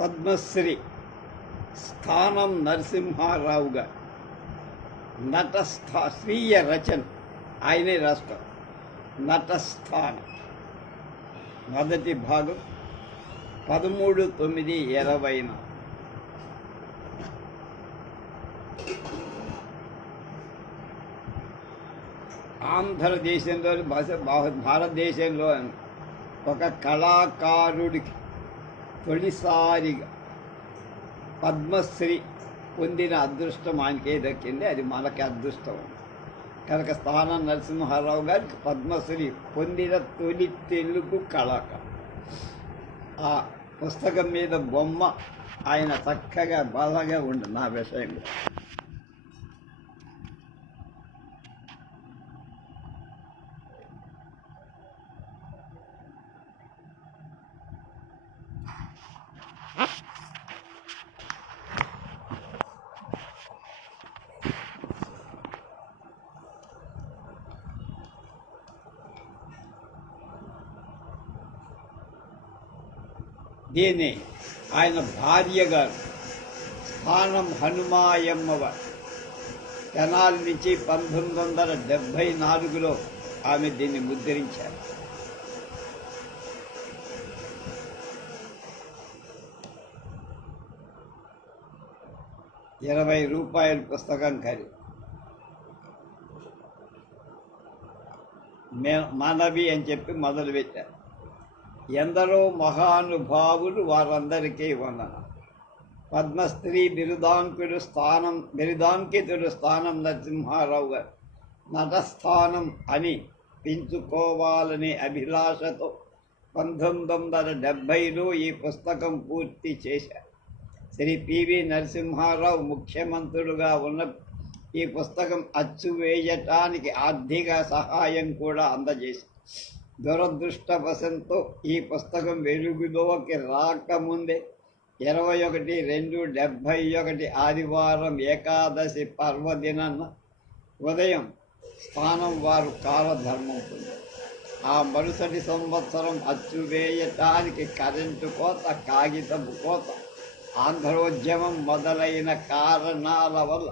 పద్మశ్రీ స్థానం నరసింహారావు గారు స్వీయ రచన, ఆయనే రాష్ట్రం. నటస్థానం మొదటి భాగం 13/9/20. ఆంధ్రదేశంలోని భారతదేశంలో ఒక కళాకారుడికి తొలిసారిగా పద్మశ్రీ పొందిన అదృష్టం ఆయనకే దక్కింది. అది మనకి అదృష్టం కనుక స్థానం నరసింహారావు గారికి పద్మశ్రీ పొందిన తొలి తెలుగు కళాకారు. ఆ పుస్తకం మీద బొమ్మ ఆయన చక్కగా బాగా ఉంది నా విషయంలో. దీన్ని ఆయన భార్య గారు స్థానం హనుమాయమ్మవారు తెనాలి నుంచి 1974లో ఆమె దీన్ని ముద్రించారు. ₹20 పుస్తకం ఖరీదు. మనవి అని చెప్పి మొదలుపెట్టారు. ఎందరో మహానుభావులు, వారందరికీ వందనం. పద్మశ్రీ బిరుదాంకితుడు స్థానం నరసింహారావు గారు నటస్థానం అని పెంచుకోవాలనే అభిలాషతో 1970లో ఈ పుస్తకం పూర్తి చేశారు. శ్రీ పివి నరసింహారావు ముఖ్యమంత్రులుగా ఉన్న ఈ పుస్తకం అచ్చు వేయటానికి ఆర్థిక సహాయం కూడా అందజేశారు. దురదృష్టవశంతో ఈ పుస్తకం వెలుగులోకి రాకముందే 21/2/71 ఆదివారం ఏకాదశి పర్వదినాన ఉదయం స్థానం వారు కాలధర్మం పొందారు. ఆ మరుసటి సంవత్సరం అచ్చు వేయటానికి కరెంటు కోత, కాగితపు కోత, ఆంధ్రోద్యమం మొదలైన కారణాల వల్ల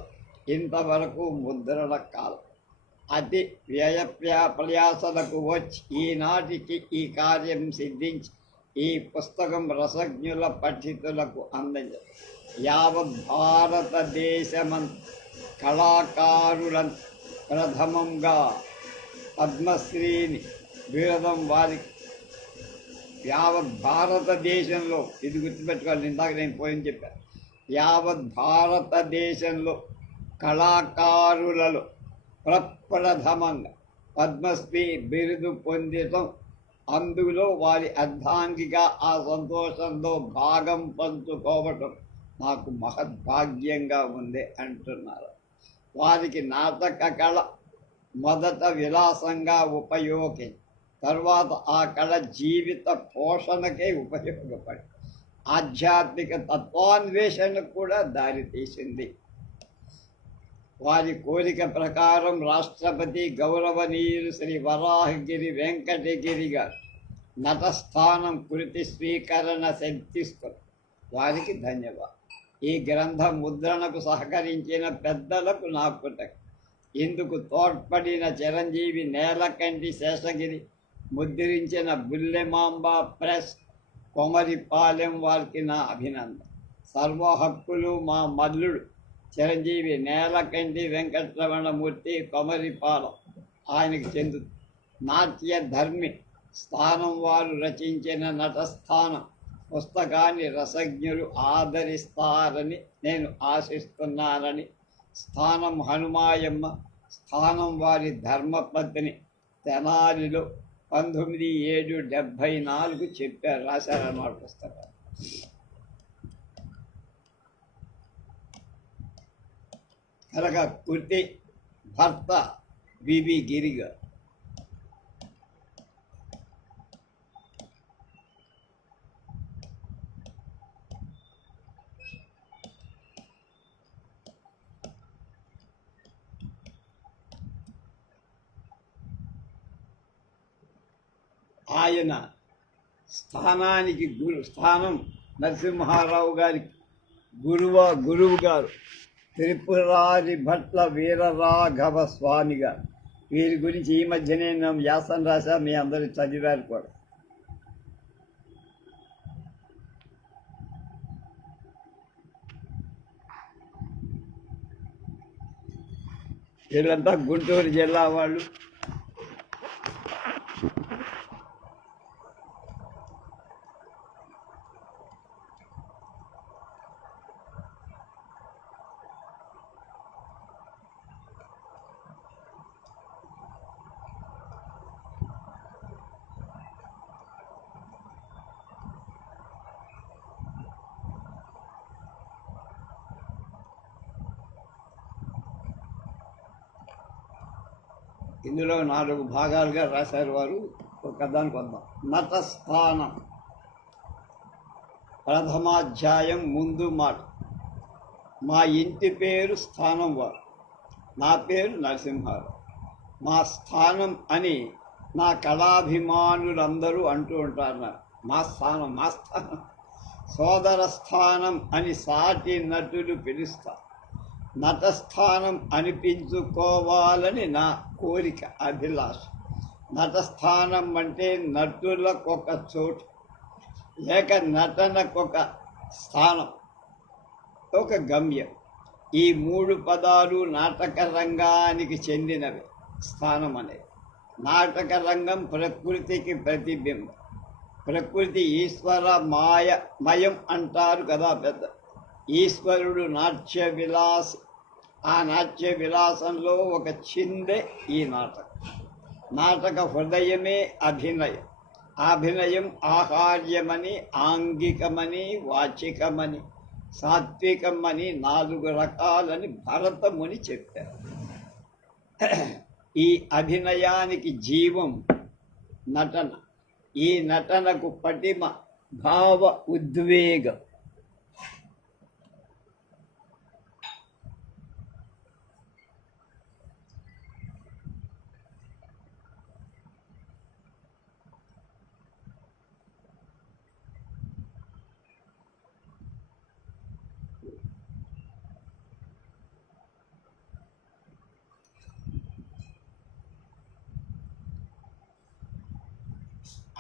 ఇంతవరకు ముద్రణ కాలం అతి ప్రయాసలకు వచ్చి ఈనాటికి ఈ కార్యం సిద్ధించి ఈ పుస్తకం రసజ్ఞుల పఠితులకు అందించారు. యావత్ భారతదేశమంత కళాకారులను ప్రథమంగా పద్మశ్రీని బిరుదం వారికి యావత్ భారతదేశంలో, ఇది గుర్తుపెట్టుకోవాలి, ఇందాక నేను పోయిన చెప్పాను, యావత్ భారతదేశంలో కళాకారులలో ప్రప్రథమంగా పద్మశ్రీ బిరుదు పొందటం, అందులో వారి అర్ధాంగిగా ఆ సంతోషంలో భాగం పంచుకోవటం నాకు మహద్భాగ్యంగా ఉంది అంటున్నారు. వారికి నాటక కళ మొదట విలాసంగా ఉపయోగించి తర్వాత ఆ కళ జీవిత పోషణకే ఉపయోగపడి ఆధ్యాత్మిక తత్వాన్వేషణకు కూడా దారితీసింది. వారి కోరిక ప్రకారం రాష్ట్రపతి గౌరవనీయులు శ్రీ వరాహగిరి వెంకటగిరి గారు నటస్థానం కృతి స్వీకరణ సిద్ధిస్తారు. వారికి ధన్యవాదాలు. ఈ గ్రంథ ముద్రణకు సహకరించిన పెద్దలకు నా కృతజ్ఞతలు. ఇందుకు తోడ్పడిన చిరంజీవి నేలకంటి శేషగిరి, ముద్రించిన బుల్లెమాంబ ప్రెస్ కొమరిపాలెం వారికి నా అభినందన. సర్వ హక్కులు మా మల్లుడు చిరంజీవి నేలకంటి వెంకటరమణమూర్తి, కొమరిపాలెం ఆయనకు చెందు. నాట్య ధర్మి స్థానం వారు రచించిన నటస్థానం పుస్తకాన్ని రసజ్ఞులు ఆదరిస్తారని నేను ఆశిస్తున్నానని స్థానం హనుమాయమ్మ స్థానం వారి ధర్మపత్ని తెనాలిలో 19/7/74 చెప్పారు, రాశారన్నమాట పుస్తకాలు. కనుక కృతి భర్త బివి గిరిగా ఆయన స్థానం నరసింహారావు గారి గురువు గారు త్రిపురారి భట్ల వీరరాఘవ స్వామి గారు. వీరి గురించి ఈ మధ్యనే నేను వ్యాసం రాశా, మీ అందరూ చదివారు కూడా. వీళ్ళంతా గుంటూరు జిల్లా వాళ్ళు. ఇందులో 4 భాగాలుగా రాశారు వారు. ఒక కథానికి వద్దాం. నటస్థానం ప్రథమాధ్యాయం. ముందు మాట. మా ఇంటి పేరు స్థానం వారు, నా పేరు నరసింహారావు. మా స్థానం అని నా కళాభిమానులందరూ అంటూ ఉంటారు. మా స్థానం సోదర స్థానం అని సాటి నటులు పిలుస్తారు. నటస్థానం అనిపించుకోవాలని నా కోరిక, అభిలాష. నటస్థానం అంటే నటులకొక చోటు, లేక నటనకొక స్థానం, ఒక గమ్యం. ఈ 3 పదాలు నాటక రంగానికి చెందినవి. స్థానం అనేది నాటక రంగం ప్రకృతికి ప్రతిబింబం. ప్రకృతి ఈశ్వర మయం అంటారు కదా పెద్ద. ఈశ్వరుడు నాట్య విలాసి. ఆ నాట్య విలాసంలో ఒక చిందే ఈ నాటకం. నాటక హృదయమే అభినయం. అభినయం ఆహార్యమని, ఆంగికమని, వాచికమని, సాత్వికమని 4 రకాలని భరతముని చెప్పారు. ఈ అభినయానికి జీవం నటన. ఈ నటనకు పటిమ భావ ఉద్వేగం.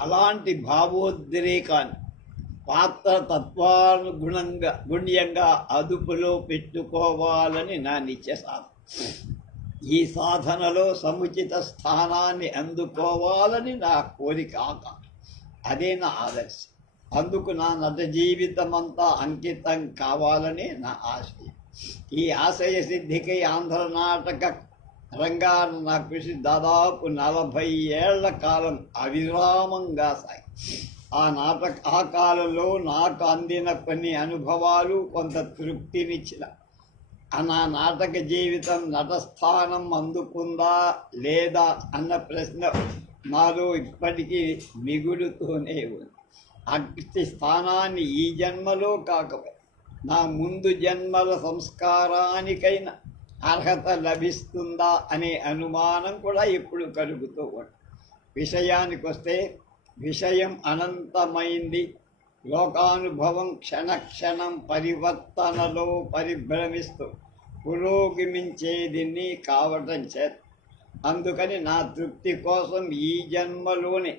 అలాంటి భావోద్రేకాన్ని పాత్ర తత్వానుగుణ్యంగా అదుపులో పెట్టుకోవాలని నా నిత్య సాధన. ఈ సాధనలో సముచిత స్థానాన్ని అందుకోవాలని నా కోరిక, ఆకాంక్ష. అదే నా ఆదర్శం. అందుకు నా నట జీవితమంతా అంకితం కావాలని నా ఆశయం. ఈ ఆశయ సిద్ధికి ఆంధ్ర నాటక రంగాన నా కృషి దాదాపు 40 ఏళ్ల కాలం అవిరామంగా సాగి. ఆ కాలంలో నాకు అందిన కొన్ని అనుభవాలు కొంత తృప్తినిచ్చిన నా నాటక జీవితం నటస్థానం అందుకుందా లేదా అన్న ప్రశ్న నాలో ఇప్పటికీ మిగులుతూనే ఉంది. అట్టి స్థానాన్ని ఈ జన్మలో కాకపోతే నా ముందు జన్మల సంస్కారానికైనా అర్హత లభిస్తుందా అనే అనుమానం కూడా ఇప్పుడు కలుగుతూ ఉంటుంది. విషయానికి వస్తే విషయం అనంతమైంది. లోకానుభవం క్షణక్షణం పరివర్తనలో పరిభ్రమిస్తూ పురోగమించేదిన్ని కావటం చేత అందుకని నా తృప్తి కోసం ఈ జన్మలోనే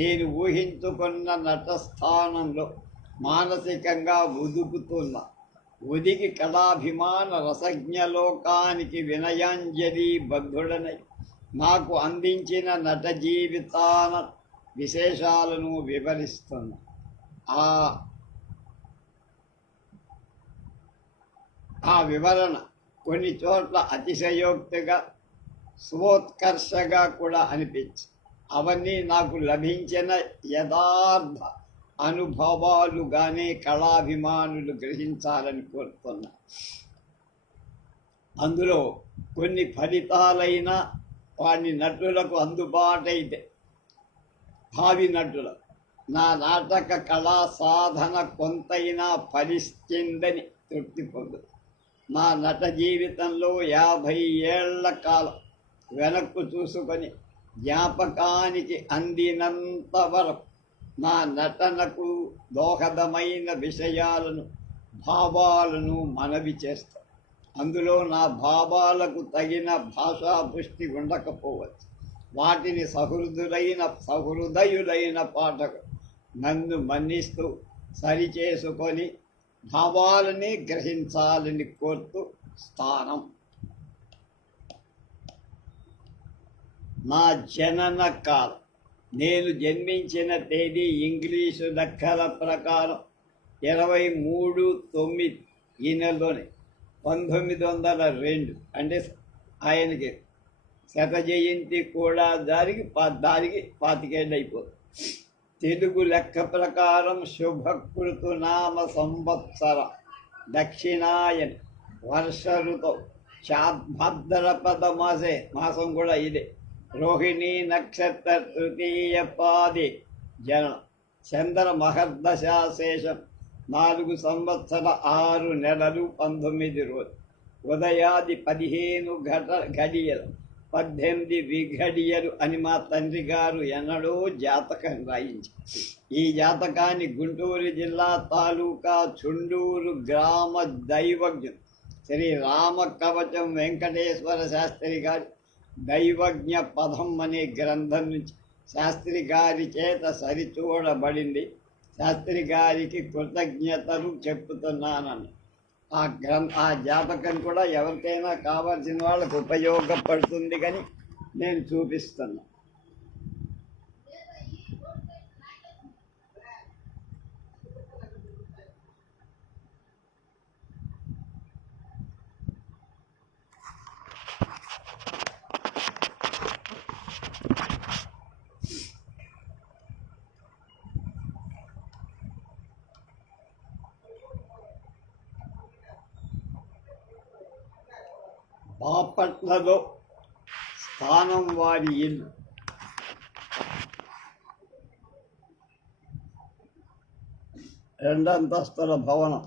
నేను ఊహించుకున్న నటస్థానంలో మానసికంగా ఒదిగి కళాభిమాన రసజ్ఞలోకానికి వినయాంజలి బద్ధుడనై నాకు అందించిన నట జీవితాన విశేషాలను వివరిస్తున్నా. ఆ వివరణ కొన్ని చోట్ల అతిశయోక్తిగా, స్వోత్కర్షగా కూడా అనిపించి అవన్నీ నాకు లభించిన యథార్థ అనుభవాలుగానే కళాభిమానులు గ్రహించాలని కోరుతున్నా. అందులో కొన్ని ఫలితాలైన వాడిని నటులకు అందుబాటైతే భావి నటుల నా నాటక కళా సాధన కొంతైనా ఫలిస్తుందని తృప్తి పొందు. నా నట జీవితంలో 50 ఏళ్ల కాలం వెనక్కు చూసుకొని జ్ఞాపకానికి అందినంత వరకు నా నటనకు దోహదమైన విషయాలను భావాలను మనవి చేస్తాను. అందులో నా భావాలకు తగిన భాషా పుష్టి ఉండకపోవచ్చు. వాటిని సహృదయులైన పాఠకులు నన్ను మన్నిస్తూ సరిచేసుకొని భావాలని గ్రహించాలని కోరుతూ స్థానం. నా జనన కాలం. నేను జన్మించిన తేదీ ఇంగ్లీషు లెక్కల ప్రకారం 23/9 ఈ నెలలోనే 1902. అంటే ఆయనకి శత జయంతి కూడా దానికి 25 అయిపోతుంది. తెలుగు లెక్క ప్రకారం శుభకృతునామ సంవత్సర దక్షిణాయన వర్ష ఋతువు భాద్రపద మాసం కూడా ఇదే. రోహిణీ నక్షత్ర తృతీయ పాది జనం. చంద్ర మహర్దశాశేషం 4 సంవత్సర 6 నెలలు 19 రోజులు. ఉదయాది 15 ఘడియలు 18 విఘడియలు అని మా తండ్రి గారు ఎన్నడో జాతకం రాయించారు. ఈ జాతకాన్ని గుంటూరు జిల్లా తాలూకా చుండూరు గ్రామ దైవజ్ఞుడు శ్రీ రామకవచం వెంకటేశ్వర శాస్త్రి గారి దైవజ్ఞ పదం అనే గ్రంథం నుంచి శాస్త్రి గారి చేత సరిచూడబడింది. శాస్త్రి గారికి కృతజ్ఞతలు చెప్తున్నానని. ఆ జాతకం కూడా ఎవరికైనా కావాల్సిన వాళ్ళకు ఉపయోగపడుతుంది కానీ నేను చూపిస్తున్నా. బాపట్లలో స్థానం వారి ఇల్లు. రెండంతస్తుల భవనం.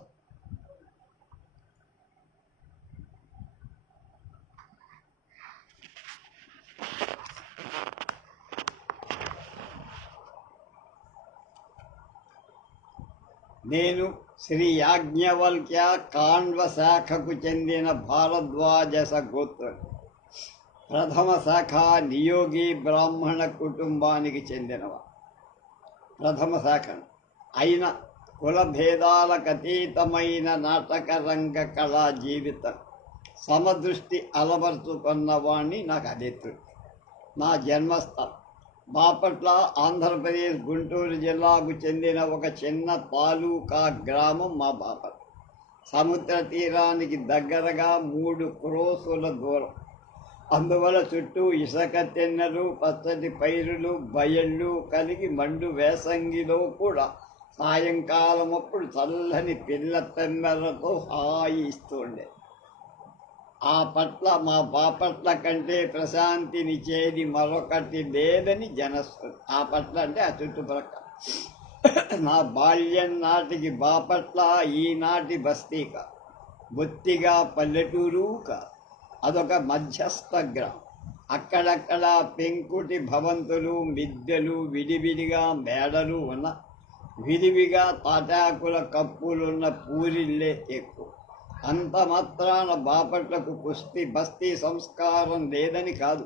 నేను శ్రీ యాజ్ఞవల్క్య కాండ్వ శాఖకు చెందిన భారద్వాజ గోత్రుడు. ప్రథమ శాఖ నియోగి బ్రాహ్మణ కుటుంబానికి చెందినవా. ప్రథమ శాఖ అయిన కులభేదాలకు అతీతమైన నాటక రంగ కళా జీవితం సమదృష్టి అలవరుచుకున్నవాణ్ణి నాకు అదే తృప్తి. నా జన్మస్థలం బాపట్ల, ఆంధ్రప్రదేశ్, గుంటూరు జిల్లాకు చెందిన ఒక చిన్న తాలూకా గ్రామం మా బాపట్ల. సముద్ర తీరానికి దగ్గరగా 3 క్రోసుల దూరం. అందువల్ల చుట్టూ ఇసుక తెన్నెలు, పచ్చటి పైరులు, బయళ్ళు కలిగి మండు వేసంగిలో కూడా సాయంకాలం అప్పుడు చల్లని పిల్ల తెన్నెలతో హాయి ఇస్తుండే. ఆ పట్ల మా బాపట్ల కంటే ప్రశాంతినిచ్చేది మరొకటి లేదని జనస్వరం. ఆ పట్ల అంటే ఆ చుట్టుప్రక్కల. నా బాల్యం నాటికి బాపట్ల ఈనాటి బస్తీక, బొత్తిగా పల్లెటూరుక. అదొక మధ్యస్థ గ్రామం. అక్కడక్కడ పెంకుటి భవంతులు, మిద్దెలు, విడివిడిగా మేడలు ఉన్న, విరివిగా తాటాకుల కప్పులున్న పూరిళ్ళే ఎక్కువ. అంత మాత్రాన బాపట్లకు బస్తీ సంస్కారం లేదని కాదు.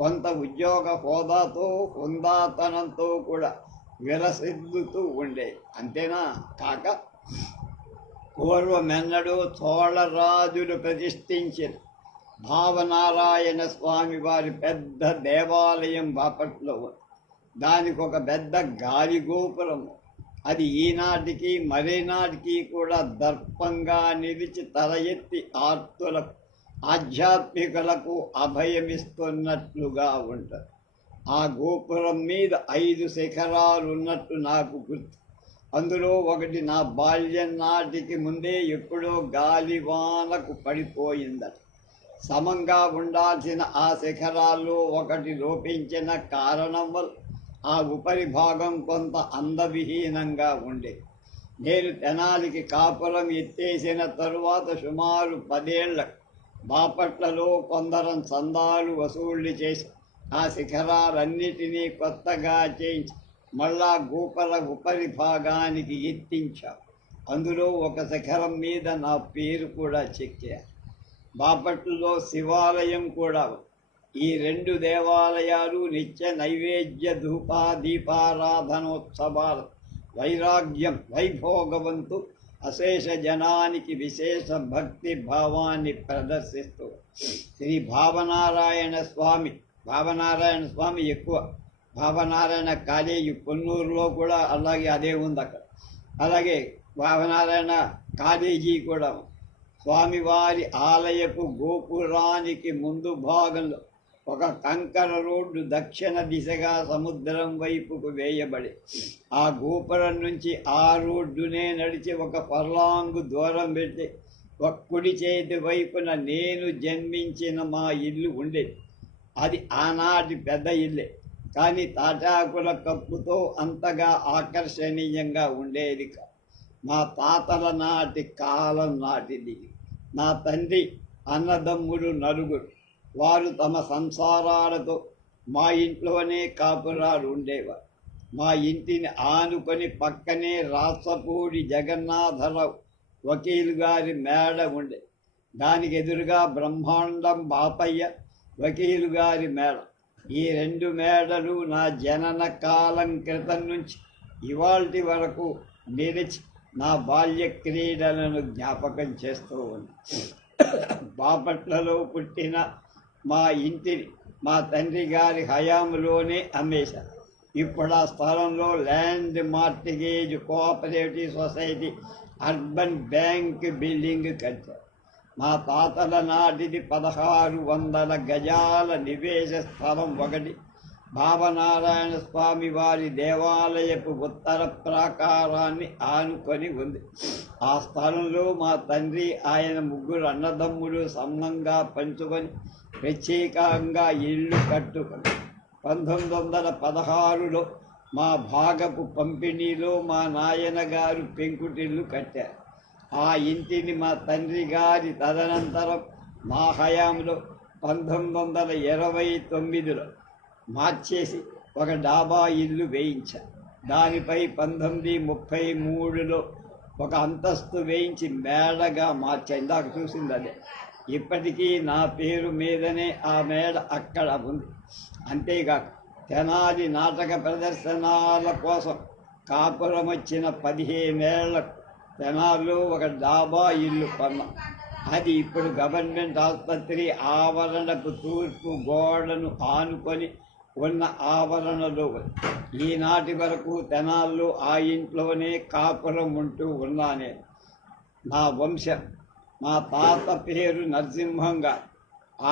కొంత ఉద్యోగ హోదాతో, హుందాతనంతో కూడా విలసిల్లుతూ ఉండే. అంతేనా కాక పూర్వమెన్నడూ చోళరాజులు ప్రతిష్ఠించిన భావనారాయణ స్వామి వారి పెద్ద దేవాలయం బాపట్లో ఉంది. దానికి ఒక పెద్ద గాలి గోపురము. అది ఈనాటికి మరేనాటికి కూడా దర్పంగా నిలిచి తల ఎత్తి ఆర్తులకు, ఆధ్యాత్మికులకు అభయమిస్తున్నట్లుగా ఉంటుంది. ఆ గోపురం మీద 5 శిఖరాలు ఉన్నట్టు నాకు గుర్తు. అందులో ఒకటి నా బాల్యం నాటికి ముందే ఎప్పుడో గాలివానకు పడిపోయిందట. సమంగా ఉండాల్సిన ఆ శిఖరాల్లో ఒకటి లోపించిన కారణం వల్ల ఆ ఉపరి భాగం కొంత అందవిహీనంగా ఉండే. నేను తెనాలికి కాపురం ఎత్తేసిన తరువాత సుమారు 10 ఏళ్ల బాపట్లలో కొందరం చందాలు వసూళ్లు చేసి ఆ శిఖరాలన్నిటినీ కొత్తగా చేయించి మళ్ళా గోపుర ఉపరి భాగానికి ఎత్తించారు. అందులో ఒక శిఖరం మీద నా పేరు కూడా చెక్కారు. బాపట్లలో శివాలయం కూడా. ఈ 2 దేవాలయాలు నిత్య నైవేద్య ధూపా దీపారాధనోత్సవాలు వైరాగ్యం వైభోగవంతు అశేష జనానికి విశేష భక్తి భావాన్ని ప్రదర్శిస్తూ శ్రీ భావనారాయణ స్వామి ఎక్కువ. భావనారాయణ కాలేజీ పొన్నూరులో కూడా అలాగే అదే ఉంది అక్కడ. అలాగే భావనారాయణ కాలేజీ కూడా స్వామివారి ఆలయపు గోపురానికి ముందు భాగంలో ఒక కంకర రోడ్డు దక్షిణ దిశగా సముద్రం వైపుకు వేయబడి ఆ గోపురం నుంచి ఆ రోడ్డునే నడిచి ఒక ఫర్లాంగు దూరం పెడితే ఒక కుడి చేతి వైపున నేను జన్మించిన మా ఇల్లు ఉండేది. అది ఆనాటి పెద్ద ఇల్లే, కానీ తాటాకుల కప్పుతో అంతగా ఆకర్షణీయంగా ఉండేది కాదు. మా తాతల నాటి కాలం నాటిది. నా తండ్రి అన్నదమ్ములు 4. వారు తమ సంసారాలతో మా ఇంట్లోనే కాపురాలు ఉండేవారు. మా ఇంటిని ఆనుకొని పక్కనే రాసపూడి జగన్నాథరావు వకీలు గారి మేడ ఉండే. దానికి ఎదురుగా బ్రహ్మాండం బాపయ్య వకీలు గారి మేడ. ఈ 2 మేడలు నా జనన కాలం క్రితం నుంచి ఇవాల్టి వరకు నిలిచి నా బాల్య క్రీడలను జ్ఞాపకం చేస్తూ ఉంది. బాపట్లలో పుట్టిన మా ఇంటిని మా తండ్రి గారి హయాంలోనే అమ్మేశారు. ఇప్పుడు ఆ స్థలంలో land mortgage cooperative society urban bank building కట్టారు. మా తాతల నాటిది 1600 గజాల నివేశ స్థలం ఒకటి భావనారాయణ స్వామి వారి దేవాలయపు ఉత్తర ప్రాకారాన్ని ఆనుకొని ఉంది. ఆ స్థలంలో మా తండ్రి ఆయన 3 అన్నదమ్ములు సమంగా పంచుకొని ప్రత్యేకంగా ఇల్లు కట్టుకొని 1916లో మా భాగపు పంపిణీలో మా నాయన గారు పెంకుటిల్లు కట్టారు. ఆ ఇంటిని మా తండ్రి గారి తదనంతరం మా హయాంలో 1929లో మార్చేసి ఒక డాబా ఇల్లు వేయించారు. దానిపై 1933లో ఒక అంతస్తు వేయించి మేడగా మార్చారు. ఇందాక చూసింది అదే. ఇప్పటికీ నా పేరు మీదనే ఆ మేడ అక్కడ ఉంది. అంతేగాక తెనాలి నాటక ప్రదర్శనాల కోసం కాపురం వచ్చిన 15 ఏళ్లకు తెనాల్లో ఒక డాబా ఇల్లు కొన్నాం. అది ఇప్పుడు గవర్నమెంట్ ఆసుపత్రి ఆవరణకు తూర్పు గోడను ఆనుకొని ఉన్న ఆవరణలో. ఈనాటి వరకు తెనాల్లో ఆ ఇంట్లోనే కాపురం ఉంటూ ఉన్నానే. నా వంశం, మా తాత పేరు నరసింహంగా.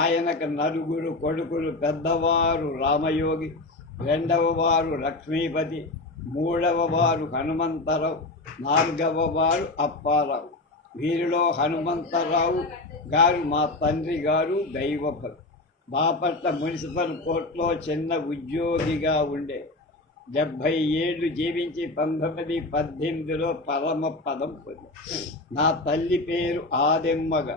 ఆయనకు 4 కొడుకులు. పెద్దవారు రామయోగి, 2వ వారు లక్ష్మీపతి, 3వ వారు హనుమంతరావు, 4వ వారు అప్పారావు. వీరిలో హనుమంతరావు గారు మా తండ్రి గారు దైవభక్తుడు. బాపట్ల మున్సిపల్ కోర్టులో చిన్న ఉద్యోగిగా ఉండే. 70 ఏళ్ళు జీవించి 1918లో పరమ పదం పొంది. నా తల్లి పేరు ఆదెమ్మగా.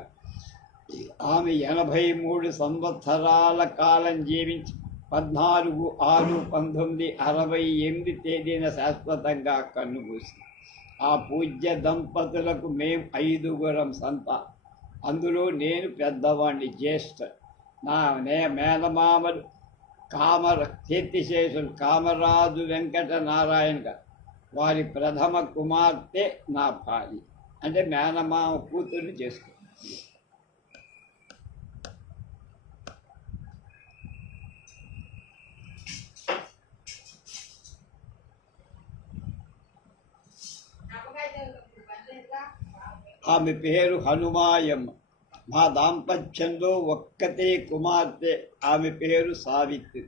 ఆమె 83 సంవత్సరాల కాలం జీవించి 14/6/1968 తేదీన శాశ్వతంగా కన్నుమూసింది. ఆ పూజ్య దంపతులకు మేము 5 సంతానం. అందులో నేను పెద్దవాడిని, జ్యేష్ఠ. నా మేనమామలు కీర్తిశేషులు కామరాజు వెంకట నారాయణ గారు. వారి ప్రథమ కుమార్తె నా భార్య. అంటే మేనమామ కూతుర్ని చేసుకో. ఆమె పేరు హనుమాయమ్మ. మా దాంపత్యంలో ఒక్కతే కుమార్తె. ఆమె పేరు సావిత్రి.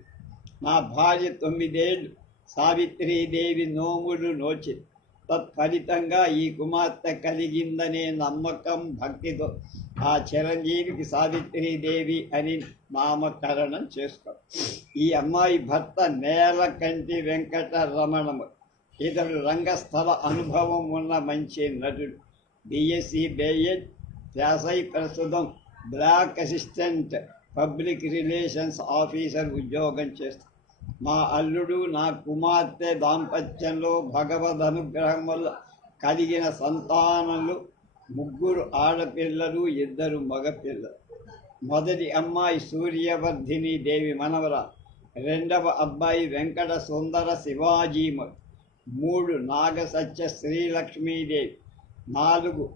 నా భార్య 9 ఏళ్ళు సావిత్రీదేవి నోములు నోచింది. తత్ఫలితంగా ఈ కుమార్తె కలిగిందనే నమ్మకం, భక్తితో ఆ చిరంజీవికి సావిత్రీదేవి అని నామకరణం చేసుకో. ఈ అమ్మాయి భర్త నేలకంటి వెంకట రమణము. ఇతడు రంగస్థల అనుభవం ఉన్న మంచి నటుడు. బిఎస్సి బిఎడ్ వ్యాసై ప్రస్తుతం block assistant public relations officer ఉద్యోగం చేస్తాడు. మా అల్లుడు నా కుమార్తె దాంపత్యంలో భగవద్ అనుగ్రహం వల్ల కలిగిన సంతానాలు 3 ఆడపిల్లలు 2 మగపిల్లలు. మొదటి అమ్మాయి సూర్యవర్ధిని దేవి మనవరా, రెండవ అబ్బాయి వెంకట సుందర శివాజీమ, 3 నాగసత్య శ్రీలక్ష్మీదేవి, 4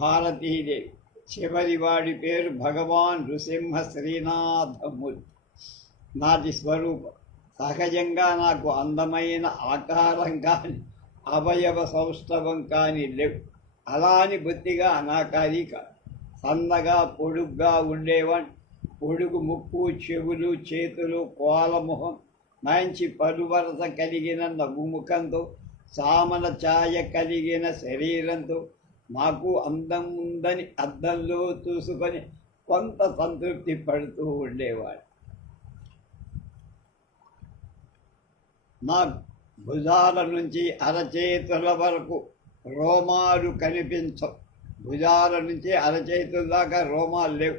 భారతీదేవి, చివరి వాడి పేరు భగవాన్ నృసింహ శ్రీనాథమూర్తి. నాటి స్వరూపం సహజంగా నాకు అందమైన ఆకారం కానీ అవయవ సౌష్ఠవం కానీ లేవు. అలా అని బొత్తిగా అనాకారి కాదు. సన్నగా పొడుగ్గా ఉండేవాడిని. పొడుగు ముక్కు, చెవులు, చేతులు, కోలముఖం, మంచి పలువరస కలిగిన నవ్వుముఖంతో, సామన ఛాయ కలిగిన శరీరంతో నాకు అందం ఉందని అద్దంలో చూసుకొని కొంత సంతృప్తి పడుతూ ఉండేవాడు. నా భుజాల నుంచి అరచేతుల వరకు రోమాలు కనిపించవు. భుజాల నుంచి అరచేతుల దాకా రోమాలు లేవు.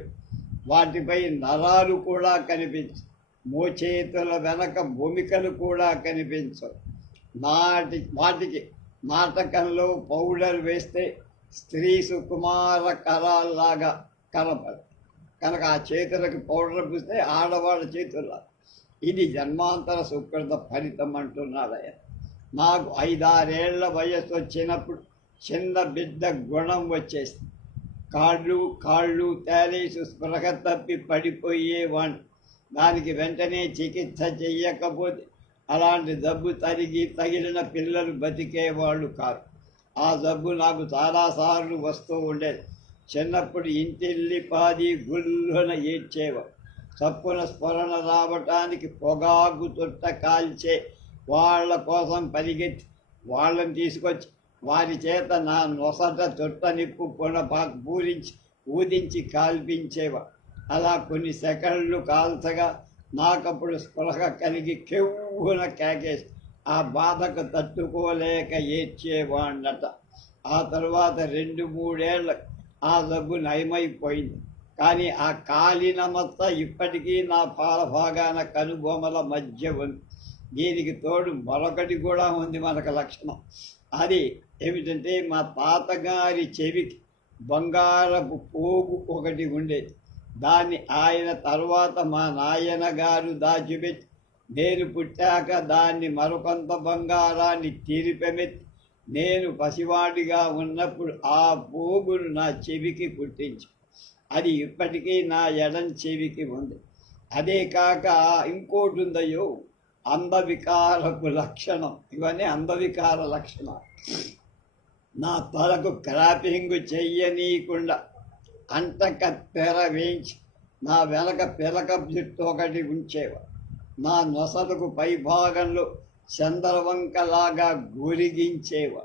వాటిపై నరాలు కూడా కనిపించవు. మోచేతుల వెనక భూమికలు కూడా కనిపించవు. వాటికి నాటకంలో పౌడర్ వేస్తే స్త్రీ సుకుమార కరాల్లాగా కనపడు. కనుక ఆ చేతులకు పౌడర్ పూస్తే ఆడవాళ్ళ చేతుల్లా. ఇది జన్మాంతర సుకృత ఫలితం అంటున్నాడయ్య. నాకు 5-6 ఏళ్ల వయస్సు వచ్చినప్పుడు చిన్న బిడ్డ గుణం వచ్చేసి కాళ్ళు తేలేసి స్పృహ తప్పి పడిపోయేవాణ్ణి. దానికి వెంటనే చికిత్స చెయ్యకపోతే అలాంటి జబ్బు తగిలిన పిల్లలు బతికేవాళ్ళు కాదు. ఆ జబ్బు నాకు చాలాసార్లు వస్తూ ఉండేది. చిన్నప్పుడు ఇంటిల్లిపాది గుళ్ళున ఏడ్చేవాడు. చప్పున స్ఫురణ రావటానికి పొగాకు చుట్ట కాల్చే వాళ్ళ కోసం పరిగెత్తి వాళ్ళని తీసుకొచ్చి వారి చేత నా నొసట చుట్ట నిప్పు పూరించి ఊదించి కాల్పించేవా. అలా కొన్ని సెకండ్లు కాల్చగా నాకప్పుడు స్పృహ కలిగి కెవ్వున కేకేసి ఆ బాధకు తట్టుకోలేక ఏడ్చేవాణ్ణట. ఆ తర్వాత 2-3 ఏళ్ళ ఆ జబ్బు నయమైపోయింది. కానీ ఆ కాలిన మచ్చ ఇప్పటికీ నా పాలభాగాన కనుబొమల మధ్య ఉంది. దీనికి తోడు మరొకటి కూడా ఉంది మనకు లక్షణం. అది ఏమిటంటే మా తాతగారి చెవికి బంగారపు పోగు ఒకటి ఉండేది. దాన్ని ఆయన తర్వాత మా నాయన గారు దాచిపెట్టి నేను పుట్టాక దాన్ని మరొకంత బంగారాన్ని తీరిపెమెత్తి నేను పసివాడిగా ఉన్నప్పుడు ఆ పోగును నా చెవికి కుట్టించి అది ఇప్పటికీ నా ఎడం చెవికి ఉంది. అదే కాక ఇంకోటి ఉందయ్యో, అందవికారపు లక్షణం. ఇవన్నీ అందవికార లక్షణం. నా తలకు క్రాపింగ్ చెయ్యనీయకుండా అంటక తెర వేయించి నా వెనక పిలక జుట్టు ఒకటి ఉంచేవా. నా నొసలకు పై భాగంలో చంద్రవంకలాగా గురిగించేవా.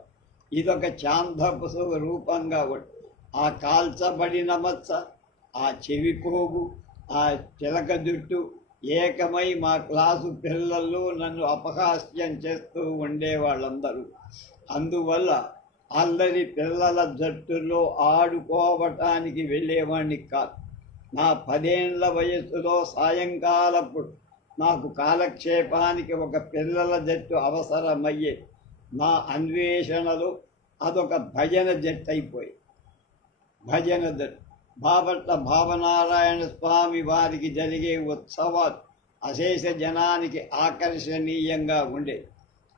ఇదొక చాందపు రూపంగా ఉంది. ఆ కాల్చబడిన మచ్చ, ఆ చెవి పోగు, ఆ చిలక జుట్టు ఏకమై మా క్లాసు పిల్లల్లో నన్ను అపహాస్యం చేస్తూ ఉండేవాళ్ళందరూ. అందువల్ల అల్లరి పిల్లల జట్టులో ఆడుకోవటానికి వెళ్ళేవాడిని కాదు. నా 10 ఏళ్ల వయస్సులో సాయంకాలప్పుడు నాకు కాలక్షేపానికి ఒక పిల్లల జట్టు అవసరమయ్యేది. నా అన్వేషణలో అదొక భజన జట్టు అయిపోయి. భజన జట్టు బాపట్ల భావనారాయణ స్వామి వారికి జరిగే ఉత్సవాలు అశేష జనానికి ఆకర్షణీయంగా ఉండేది.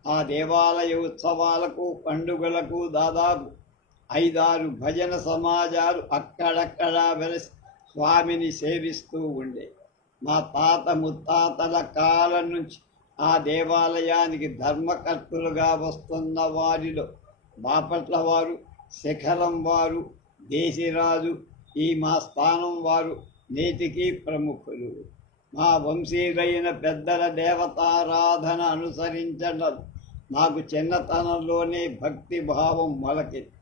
ఆ దేవాలయ ఉత్సవాలకు పండుగలకు దాదాపు 5-6 భజన సమాజాలు అక్కడక్కడా వెలసి స్వామిని సేవిస్తూ ఉండే. మా తాత ముత్తాతల కాలం నుంచి ఆ దేవాలయానికి ధర్మకర్తలుగా వస్తున్న వారిలో బాపట్ల వారు, శిఖరం వారు, దేశిరాజు, ఈ మా స్థానం వారు నేటికి ప్రముఖులు. మా వంశీయులైన పెద్దల దేవతారాధన అనుసరించడం నాకు చిన్నతనంలోనే భక్తి భావం మొలకెత్తి.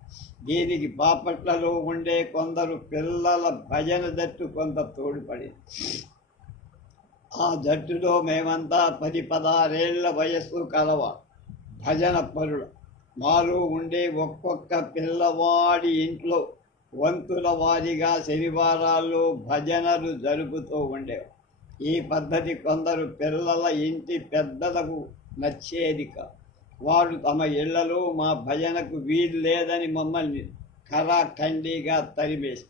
దీనికి బాపట్లలో ఉండే కొందరు పిల్లల భజన జట్టు కొంత తోడ్పడింది. ఆ జట్టులో మేమంతా 10-16 ఏళ్ల వయస్సు కలవా భజన పరుడు. మాలో ఉండే ఒక్కొక్క పిల్లవాడి ఇంట్లో వంతుల వారిగా శనివారాల్లో భజనలు జరుపుతూ ఉండేవారు. ఈ పద్ధతి కొందరు పిల్లల ఇంటి పెద్దలకు నచ్చేదిక. వారు తమ ఇళ్లలో మా భజనకు వీలు లేదని మమ్మల్ని కరాఖండిగా తరిమేసి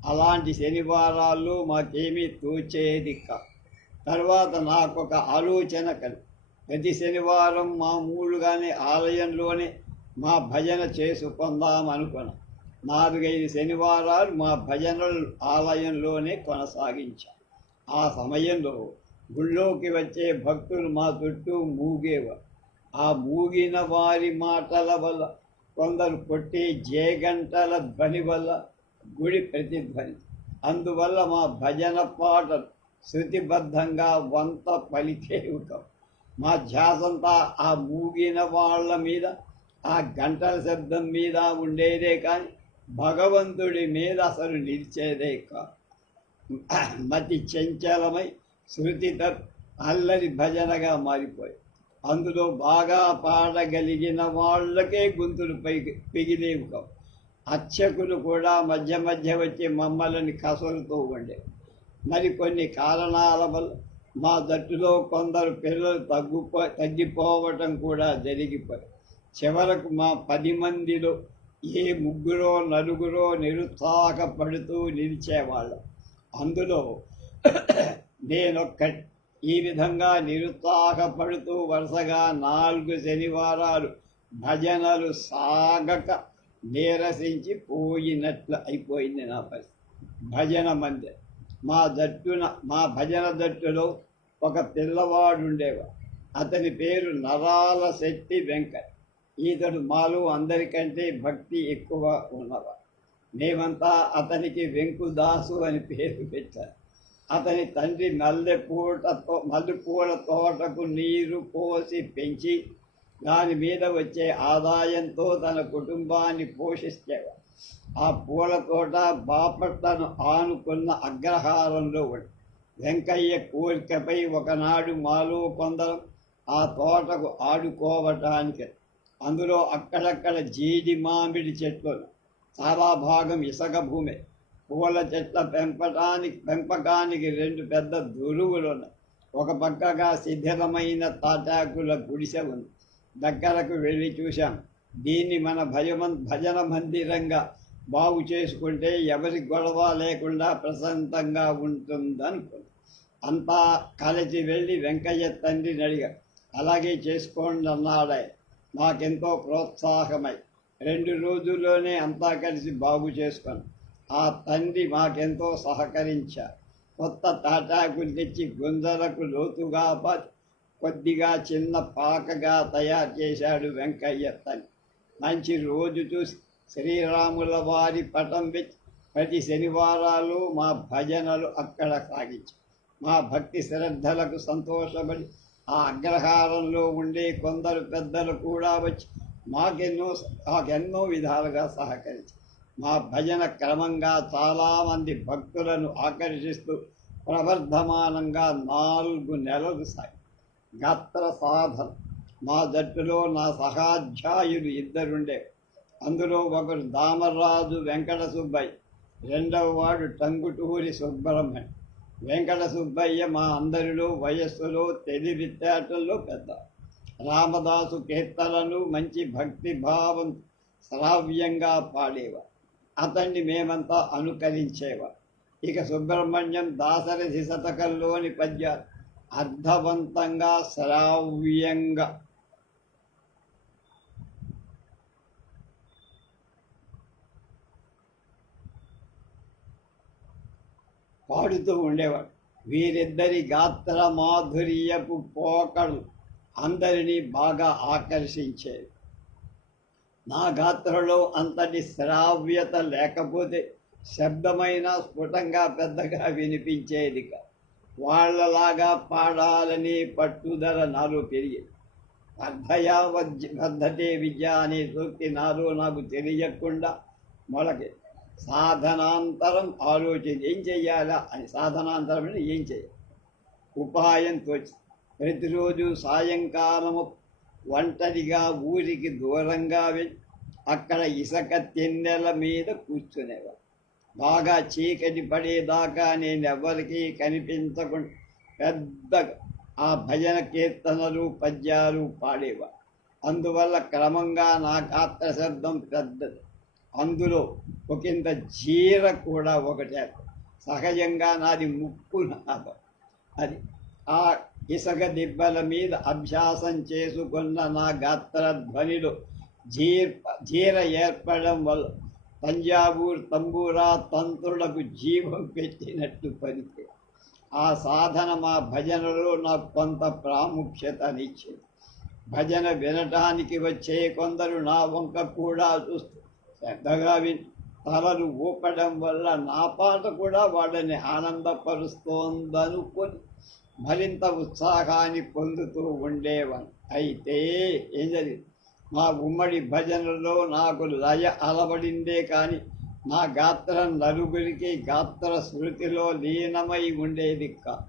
అలాంటి శనివారాలు మాకేమీ తోచేదిక. తర్వాత నాకొక ఆలోచన కలిగి ప్రతి శనివారం మామూలుగానే ఆలయంలోనే మా భజన చేసుకుందాం అనుకున్నాం. 4-5 శనివారాలు మా భజనలు ఆలయంలోనే కొనసాగించాం. ఆ సమయంలో గుళ్ళోకి వచ్చే భక్తులు మా చుట్టూ మూగేవారు. ఆ మూగిన వారి మాటల వల్ల, కొందరు కొట్టే జయగంటల ధ్వని వల్ల గుడి ప్రతిధ్వని. అందువల్ల మా భజన పాటలు శృతిబద్ధంగా వంత పలికేవి కావు. మా ధ్యాసంతా ఆ మూగిన వాళ్ళ మీద, ఆ గంటల శబ్దం మీద ఉండేదే కానీ భగవంతుడి మీద అసలు నిలిచేదే కాదు. మతి చంచలమై శృతితో అల్లరి భజనగా మారిపోయి అందులో బాగా పాడగలిగిన వాళ్ళకే గొంతులు పిగిలేవు కావు. అర్చకులు కూడా మధ్య మధ్య వచ్చి మమ్మల్ని కసలుతూ ఉండే. మరికొన్ని కారణాల వల్ల మా జట్టులో కొందరు పిల్లలు తగ్గిపోవటం కూడా జరిగిపోయి చివరకు మా 10 మందిలో ఏ 3-4 నిరుత్సాహపడుతూ నిలిచేవాళ్ళం. అందులో నేనొక్కటి. ఈ విధంగా నిరుత్సాహపడుతూ వరుసగా 4 శనివారాలు భజనలు సాగక నీరసించి పోయినట్లు అయిపోయింది నా పరిస్థితి. భజన మందిరం మా భజన జట్టులో ఒక పిల్లవాడు ఉండేవాడు. అతని పేరు నరాల శెట్టి వెంకట్. ఈతడు మాలో అందరికంటే భక్తి ఎక్కువ ఉన్నవాడు. మేమంతా అతనికి వెంకుదాసు అని పేరు పెట్టారు. అతని తండ్రి మల్లెపూల తోటకు నీరు పోసి పెంచి దాని మీద వచ్చే ఆదాయంతో తన కుటుంబాన్ని పోషించేవాడు. ఆ పూల తోట బాపట్లను ఆనుకున్న అగ్రహారంలో ఉంది. వెంకయ్య కోరికపై ఒకనాడు మాలో కొందరం ఆ తోటకు ఆడుకోవటానికి, అందులో అక్కడక్కడ జీడి మామిడి చెట్లు, చాలా భాగం ఇసుక భూమి. పూల చెట్ల పెంపకానికి 2 పెద్ద దొరువులు ఉన్నాయి. ఒక పక్కగా శిథిలమైన తాటాకుల గుడిసె ఉంది. దగ్గరకు వెళ్ళి చూశాం. దీన్ని మన భజన మందిరంగా బాగు చేసుకుంటే ఎవరి గొడవ లేకుండా ప్రశాంతంగా ఉంటుందనుకున్నాం. అంతా కలిసి వెళ్ళి వెంకయ్య తండ్రిని అడిగారు. అలాగే చేసుకోండి అన్నాడే. మాకెంతో ప్రోత్సాహమై 2 రోజుల్లోనే అంతా కలిసి బాగు చేసుకున్నాం. ఆ తండ్రి మాకెంతో సహకరించారు. కొత్త తాటాకులు తెచ్చి గుంజలకు లోతుగా కొద్దిగా చిన్న పాకగా తయారు చేశాడు వెంకయ్య తండ్రి. మంచి రోజు చూసి శ్రీరాముల వారి పటం పెట్టి ప్రతి శనివారాలు మా భజనలు అక్కడ సాగించాం. మా భక్తి శ్రద్ధలకు సంతోషపడి ఆ అగ్రహారంలో ఉండే కొందరు పెద్దలు కూడా వచ్చి మాకెన్నో విధాలుగా సహకరించారు. మా భజన క్రమంగా చాలామంది భక్తులను ఆకర్షిస్తూ ప్రవర్ధమానంగా 4 నెలలు సాగి. గాత్ర సాధన. మా జట్టులో నా సహాధ్యాయులు 2 ఉండేవి. అందులో ఒకరు దామరాజు వెంకట సుబ్బయ్య, 2వ వాడు టంగుటూరి సుబ్రహ్మణ్యం. వెంకట సుబ్బయ్య మా అందరిలో వయస్సులో తెలివితేటల్లో పెద్ద. రామదాసు కీర్తనలు మంచి భక్తి భావం శ్రావ్యంగా పాడేవారు. అతన్ని మేమంతా అనుకరించేవారు. ఇక సుబ్రహ్మణ్యం దాశరథి శతకంలోని పద్యాలు అర్థవంతంగా శ్రావ్యంగా పాడుతూ ఉండేవాడు. వీరిద్దరి గాత్ర మాధుర్యపు పోకడు అందరినీ బాగా ఆకర్షించేది. నా గాత్రలో అంతటి శ్రావ్యత లేకపోతే శబ్దమైన స్ఫుటంగా పెద్దగా వినిపించేది కాదు. వాళ్ళలాగా పాడాలని పట్టుదల నాలో పెరిగింది. బద్ధతే విద్య అనే సూక్తి నాకు తెలియకుండా మొలకే. సాధనాంతరం ఆలోచించి ఏం చెయ్యాలా అని. సాధనాంతరం అంటే ఏం చేయాలి, ఉపాయం తోచి ప్రతిరోజు సాయంకాలము ఒంటరిగా ఊరికి దూరంగా వెళ్ళి అక్కడ ఇసుక తెన్నెల మీద కూర్చునేవాడు. బాగా చీకటి పడేదాకా నేను ఎవరికీ కనిపించకుండా పెద్దగా ఆ భజన కీర్తనలు పద్యాలు పాడేవారు. అందువల్ల క్రమంగా నా గాత్ర శబ్దం పెద్దది. అందులో ఒకంత జీర కూడా ఒకటే. సహజంగా నాది ముక్కు నాదం. అది ఆ ఇసుక దిబ్బల మీద అభ్యాసం చేసుకున్న నా గాత్ర ధ్వనిలో జీర ఏర్పడడం వల్ల తంజావూరు తంబూరా తంత్రులకు జీవం పెట్టినట్టు పలికే ఆ సాధన మా భజనలో నాకు కొంత ప్రాముఖ్యతనిచ్చింది. భజన వినటానికి వచ్చే కొందరు నా వంక కూడా చూస్తూ శ్రద్ధగా విని తలలు ఊపడం వల్ల నా పాట కూడా వాళ్ళని ఆనందపరుస్తోందనుకొని మరింత ఉత్సాహాన్ని పొందుతూ ఉండేవాడు. అయితే ఏం జరిగింది, మా ఉమ్మడి భజనలో నాకు లయ అలవడిందే కానీ నా గాత్రం నలుగురికి గాత్ర శృతిలో లీనమై ఉండేది కాదు.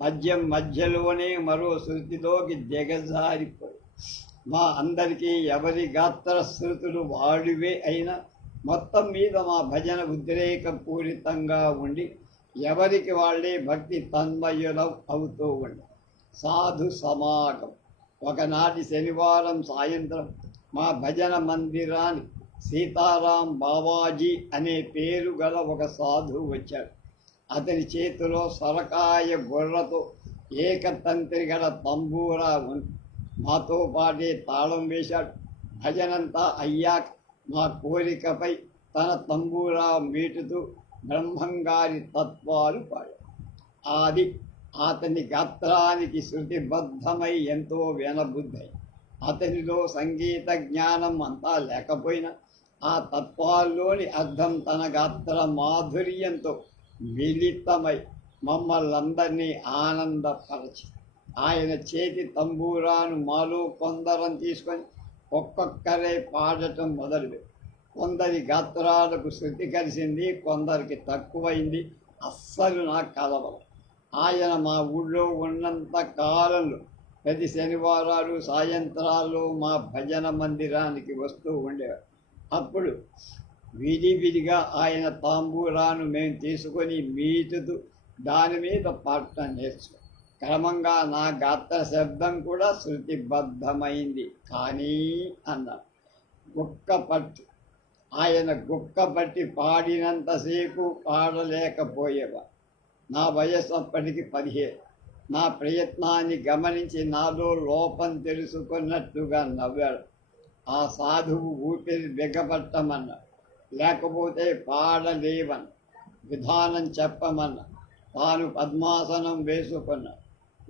పద్యం మధ్యలోనే మరో శృతిలోకి దిగజారిపోయి మా అందరికీ ఎవరి గాత్ర శృతులు వాడివే అయినా మొత్తం మీద మా భజన ఉద్రేకపూరితంగా ఉండి ఎవరికి వాళ్ళే భక్తి తన్మయులం అవుతూ ఉండి సాధు సమాగం. ఒకనాటి శనివారం సాయంత్రం మా భజన మందిరానికి సీతారాం బావాజీ అనే పేరు గల ఒక సాధువు వచ్చాడు. అతని చేతిలో సొరకాయ గొర్రతో ఏకతంత్రి గల తంబూరా ఉంది. మాతో పాటే తాళం వేశాడు. భజనంతా అయ్యాక మా కోరికపై తన తంబూరా మీటుతూ బ్రహ్మంగారి తత్వాలు పాడాడు. అది అతని గాత్రానికి శృతిబద్ధమై ఎంతో వినబుద్ధై. అతనిలో సంగీత జ్ఞానం అంతా లేకపోయినా ఆ తత్వాల్లోని అర్థం తన గాత్ర మాధుర్యంతో మిళితమై మమ్మల్ందరినీ ఆనందపరచి ఆయన చేతి తంబూరాను మాలో కొందరం తీసుకొని ఒక్కొక్కరే పాడటం మొదలుపెట్టి కొందరి గాత్రాలకు శృతి కలిసింది, కొందరికి తక్కువైంది. అస్సలు నాకు కలవదు. ఆయన మా ఊళ్ళో ఉన్నంత కాలంలో ప్రతి శనివారాలు సాయంత్రాల్లో మా భజన మందిరానికి వస్తూ ఉండేవారు. అప్పుడు విడివిడిగా ఆయన తాంబూరాను మేము తీసుకొని మీటుతూ దాని మీద పాడటం నేర్చుకున్నాం. క్రమంగా నా గాత్ర శబ్దం కూడా శృతిబద్ధమైంది. కానీ అన్నారు గుక్కపట్టు ఆయన గుక్కపట్టి పాడినంతసేపు పాడలేకపోయేవారు. నా వయస్సు అప్పటికి 15. నా ప్రయత్నాన్ని గమనించి నాలో లోపం తెలుసుకున్నట్టుగా నవ్వాడు. ఆ సాధువు ఊపిరి బిగపట్టమన్నాడు. లేకపోతే పాడలేవన్న విధానం చెప్పమన్నా. తాను పద్మాసనం వేసుకున్నాడు.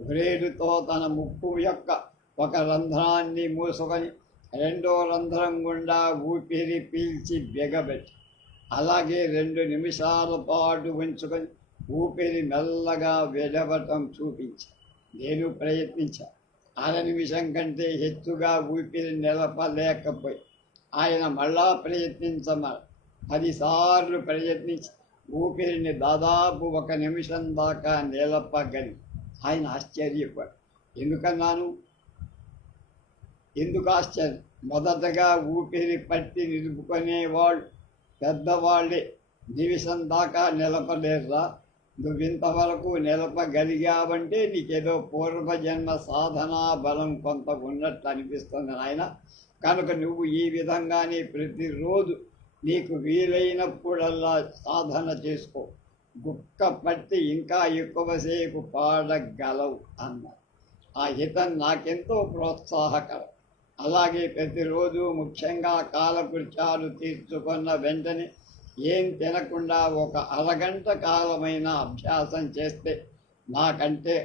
వ్రేడుతో తన ముక్కు యొక్క ఒక రంధ్రాన్ని మూసుకొని రెండో రంధ్రం గుండా ఊపిరి పీల్చి బిగబెట్టి అలాగే 2 నిమిషాల పాటు ఉంచుకొని ఊపిరి మెల్లగా విడవటం చూపించి నేను ప్రయత్నించా. 1/2 నిమిషం కంటే హెచ్చుగా ఊపిరి నిలపలేకపోయి ఆయన మళ్ళా ప్రయత్నించమని 10 సార్లు ప్రయత్నించి ఊపిరిని దాదాపు 1 నిమిషం దాకా నిలపగలి. ఆయన ఆశ్చర్యపడు. ఎందుకు ఆశ్చర్యం? మొదటగా ఊపిరి పట్టి నిలుపుకునేవాళ్ళు పెద్దవాళ్ళే నిమిషం దాకా నిలపలేరురా. నువ్వింతవరకు నిలపగలిగావంటే నీకేదో పూర్వజన్మ సాధనా బలం కొంత ఉన్నట్టు అనిపిస్తుంది నాయన. కనుక నువ్వు ఈ విధంగానే ప్రతిరోజు నీకు వీలైనప్పుడల్లా సాధన చేసుకో. గుక్క పట్టి ఇంకా ఎక్కువసేపు పాడగలవు అన్నారు. ఆ హితం నాకెంతో ప్రోత్సాహకరం. అలాగే ప్రతిరోజు ముఖ్యంగా కాలకృత్యాలు తీర్చుకున్న వెంటనే ఏం తినకుండా 1 అరగంట కాలమైన అభ్యాసం చేస్తే నాకంటే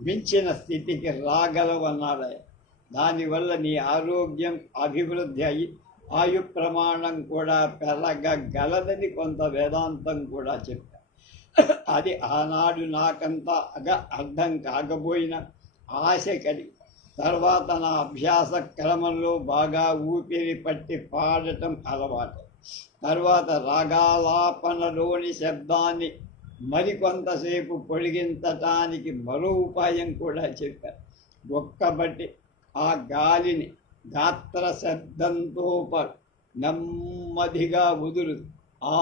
మించిన స్థితికి రాగలవన్నాడు. దానివల్ల నీ ఆరోగ్యం అభివృద్ధి అయ్యి ఆయు ప్రమాణం కూడా పెరగగలదని కొంత వేదాంతం కూడా చెప్పారు. అది ఆనాడు నాకంతగా అర్థం కాకపోయినా ఆశ కలిగి తర్వాత నా అభ్యాస క్రమంలో బాగా ఊపిరి పట్టి పాడటం అలవాటు. తర్వాత రాగాలాపనలోని శబ్దాన్ని మరికొంతసేపు పొడిగించటానికి మరో ఉపాయం కూడా చెప్పారు. ఒక్కబట్టి ఆ గాలిని గాత్ర శబ్దంతో నెమ్మదిగా వదులు ఆ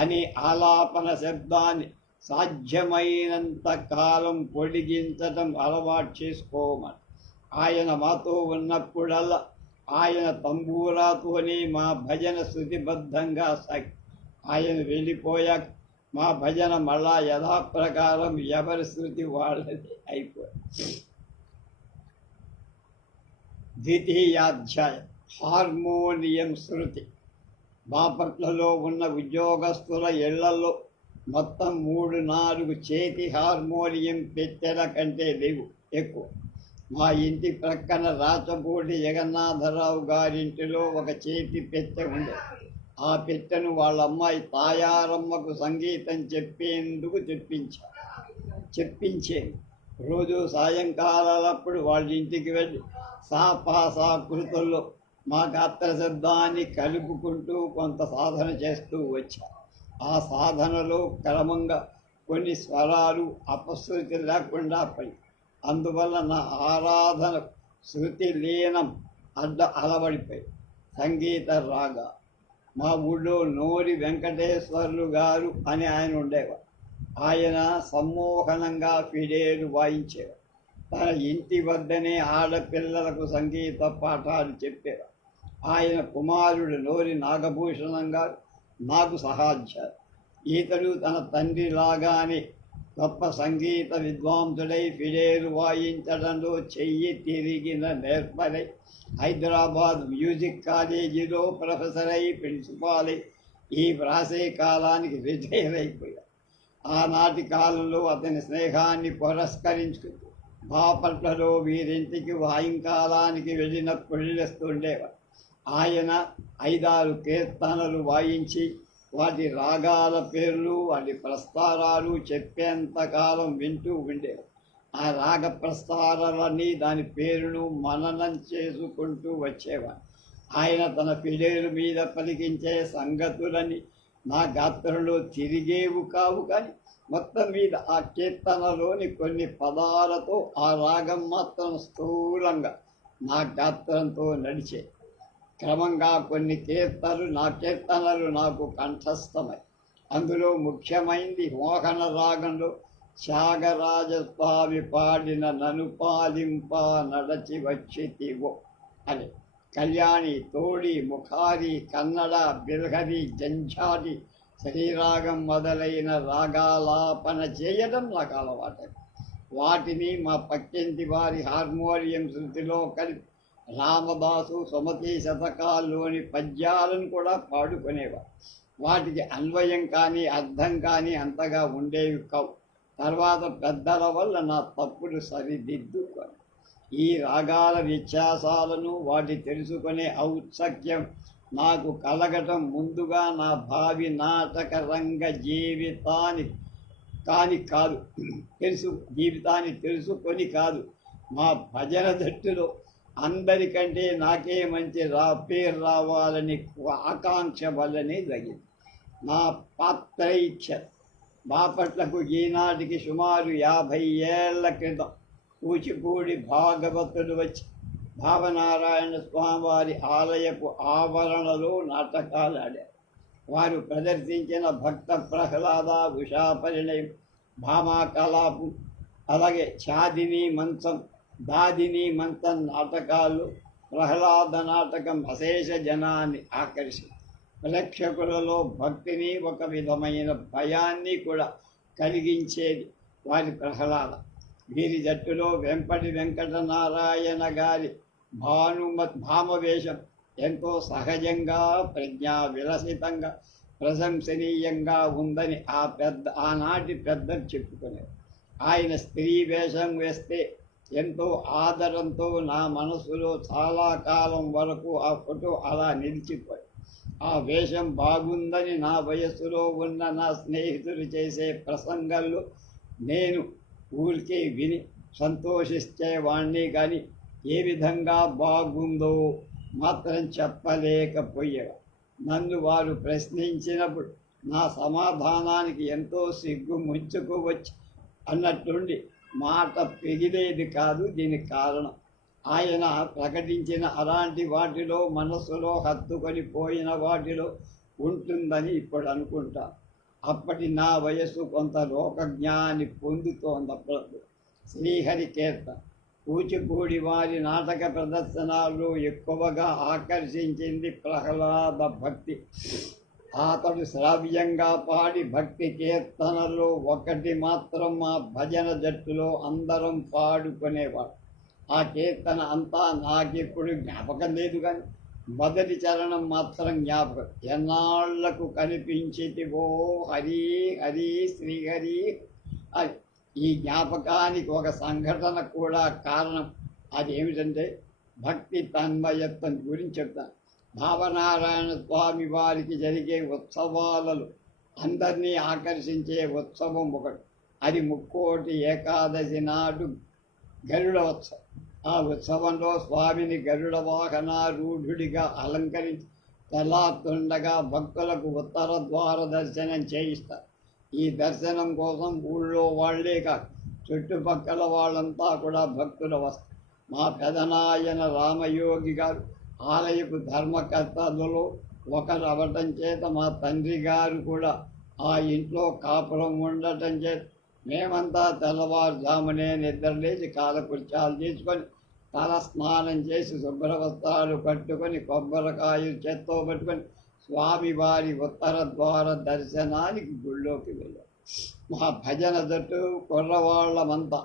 అనే ఆలాపన శబ్దాన్ని సాధ్యమైనంత కాలం పొడిగించటం అలవాటు చేసుకోమని. ఆయన మాతో ఉన్నప్పుడల్లా ఆయన తంబూరాతోనే మా భజన శృతిబద్ధంగా సాగి ఆయన వెళ్ళిపోయాక మా భజన మళ్ళా యథాప్రకారం ఎవరి శృతి వాళ్ళది అయిపోయింది. ద్వితీయాధ్యాయం హార్మోనియం శృతి. బాపట్లలో ఉన్న ఉద్యోగస్తుల ఇళ్లలో మొత్తం 3-4 చేతి హార్మోనియం పెట్టెల కంటే లేవు ఎక్కువ. మా ఇంటి ప్రక్కన రాచపూడి జగన్నాథరావు గారింటిలో ఒక చేతి పెట్టె ఉండేది. ఆ పెట్టెను వాళ్ళ అమ్మాయి తాయారమ్మకు సంగీతం చెప్పేందుకు చెప్పించేది. రోజు సాయంకాలాలప్పుడు వాళ్ళ ఇంటికి వెళ్ళి సాపాసా కృతుల్లో మా గాత్ర శబ్దాన్ని కలుపుకుంటూ కొంత సాధన చేస్తూ వచ్చా. ఆ సాధనలో క్రమంగా కొన్ని స్వరాలు అపశృతి లేకుండా పడి అందువల్ల నా ఆరాధన శృతి లీనం అలవడిపోయి. సంగీత రాగ. మా ఊళ్ళో నోరి వెంకటేశ్వర్లు గారు అని ఆయన ఉండేవారు. ఆయన సమ్మోహనంగా ఫిడేలు వాయించేవారు. తన ఇంటి వద్దనే ఆడపిల్లలకు సంగీత పాఠాలు చెప్పేవారు. ఆయన కుమారుడు నోరి నాగభూషణం గారు నాకు సహాధ్యారు. ఈతడు తన తండ్రిలాగానే గొప్ప సంగీత విద్వాంసుడై ఫిడేలు వాయించడంలో చెయ్యి తిరిగిన నేర్పరై హైదరాబాద్ మ్యూజిక్ కాలేజీలో ప్రొఫెసర్ అయి ప్రిన్సిపాల్ అయి ఈ వ్రాసే కాలానికి రిటైర్ అయిపోయాడు. ఆనాటి కాలంలో అతని స్నేహాన్ని పురస్కరించుకుంటూ బాపట్లలో వీరింటికి సాయంకాలానికి వెళ్ళినప్పుడు వెళ్ళేస్తుండేవాడు. ఆయన 5-6 కీర్తనలు వాయించి వాటి రాగాల పేర్లు వాటి ప్రస్తారాలు చెప్పేంతకాలం వింటూ ఉండేవారు. ఆ రాగ ప్రస్తారాలన్నీ దాని పేరును మననం చేసుకుంటూ వచ్చేవారు. ఆయన తన ఫిడేలు మీద పలికించే సంగతులని నా గాత్రంలో తిరిగేవు కావు, కానీ మొత్తం మీద ఆ కీర్తనలోని కొన్ని పదాలతో ఆ రాగం మాత్రం స్థూలంగా నా గాత్రంతో నడిచే. క్రమంగా కొన్ని కీర్తనలు నాకు కంఠస్థమై. అందులో ముఖ్యమైనది మోహన రాగంలో త్యాగరాజస్వామి పాడిన నను పాలింప నడచి వచ్చితివో అని. కళ్యాణి, తోడి, ముఖారి, కన్నడ, బిల్హరి, జంఝాటి, శ్రీరాగం మొదలైన రాగాలాపన చేయడం నాకు అలవాటు. వాటిని మా పక్కింటి వారి హార్మోనియం శృతిలో కలిపి రామదాసు సుమతి శతకాల్లోని పద్యాలను కూడా పాడుకునేవారు. వాటికి అన్వయం కానీ అర్థం కానీ అంతగా ఉండేవి కావు. తర్వాత పెద్దల వల్ల నా తప్పులు సరిదిద్దుకొని ఈ రాగాల వ్యత్యాసాలను వాటి తెలుసుకునే ఔత్సక్యం నాకు కలగటం ముందుగా నా భావి నాటక రంగ జీవితాన్ని తెలుసుకొని కాదు, మా భజన జట్టులో అందరికంటే నాకే మంచి పేరు రావాలని ఆకాంక్ష వల్లనే జరిగింది. నా పాత్రైచ్ఛ. బాపట్లకు ఈనాటికి సుమారు 50 ఏళ్ల క్రితం కూచిపూడి భాగవతులు వచ్చి భావనారాయణ స్వామివారి ఆలయపు ఆవరణలో నాటకాలు ఆడారు. వారు ప్రదర్శించిన భక్త ప్రహ్లాద, ఉషా పరిణయం, భామా కలాపు, అలాగే దాదిని మంచం నాటకాలు ప్రహ్లాద నాటకం అశేష జనాన్ని ఆకర్షించి ప్రేక్షకులలో భక్తిని, ఒక విధమైన భయాన్ని కూడా కలిగించేది వారి ప్రహ్లాద. వీరి జట్టులో వెంపటి వెంకటనారాయణ గారి భామవేషం ఎంతో సహజంగా, ప్రజ్ఞా విలసితంగా, ప్రశంసనీయంగా ఉందని ఆనాటి పెద్దలు చెప్పుకునేవారు. ఆయన స్త్రీ వేషం వేస్తే ఎంతో ఆదరంతో నా మనసులో చాలా కాలం వరకు ఆ ఫోటో అలా నిలిచిపోయి. ఆ వేషం బాగుందని నా వయస్సులో ఉన్న నా స్నేహితులు చేసే ప్రసంగాల్లో నేను ఊరికే విని సంతోషించేవాణ్ణి, కానీ ఏ విధంగా బాగుందో మాత్రం చెప్పలేకపోయేవా. నన్ను వారు ప్రశ్నించినప్పుడు నా సమాధానానికి ఎంతో సిగ్గు ముంచుకోవచ్చు అన్నట్టుండి మాట పెగిలేది కాదు. దీనికి కారణం ఆయన ప్రకటించిన అలాంటి వాటిలో మనస్సులో హత్తుకొని పోయిన వాటిలో ఉంటుందని ఇప్పుడు అనుకుంటా. అప్పటి నా వయస్సు కొంత లోకజ్ఞాని పొందుతోందప్పుడు. శ్రీహరి కీర్తన కూచిపూడి వారి నాటక ప్రదర్శనలు ఎక్కువగా ఆకర్షించింది ప్రహ్లాద భక్తి. అతడు శ్రావ్యంగా పాడి భక్తి కీర్తనలో ఒకటి మాత్రం మా భజన జట్టులో అందరం పాడుకునేవాడు. ఆ కీర్తన అంతా నాకెప్పుడు జ్ఞాపకం లేదు, కానీ మొదటి చరణం మాత్రం జ్ఞాపకం. ఎన్నాళ్లకు కనిపించితివో హరి హరి శ్రీహరి. ఈ జ్ఞాపకానికి ఒక సంఘటన కూడా కారణం. అదేమిటంటే భక్తి తన్మయత్వం గురించి చెప్తాను. భావనారాయణ స్వామి వారికి జరిగే ఉత్సవాలలో అందరినీ ఆకర్షించే ఉత్సవం ఒకటి. అది ముక్కోటి ఏకాదశి నాడు గరుడ ఉత్సవం. ఆ ఉత్సవంలో స్వామిని గరుడ వాహనారూఢుడిగా అలంకరించి తెల్లాతుండగా భక్తులకు ఉత్తర ద్వార దర్శనం చేయిస్తారు. ఈ దర్శనం కోసం ఊళ్ళో వాళ్లే కాదు, చుట్టుపక్కల వాళ్ళంతా కూడా భక్తులు వస్తారు. మా పెదనాయన రామయోగి గారు ఆలయపు ధర్మకర్తలలో ఒకరు అవటం చేత మా తండ్రి గారు కూడా ఆ ఇంట్లో కాపురం ఉండటం చేత మేమంతా తెల్లవారుజామునే నిద్రలేచి కాలకృత్యాలు తీసుకొని తల స్నానం చేసి శుభ్రవస్త్రాలు కట్టుకొని కొబ్బరికాయలు చేత్తో పట్టుకొని స్వామివారి ఉత్తర ద్వార దర్శనానికి గుళ్ళోకి వెళ్ళాం. మా భజన జట్టు కుర్రవాళ్ళమంతా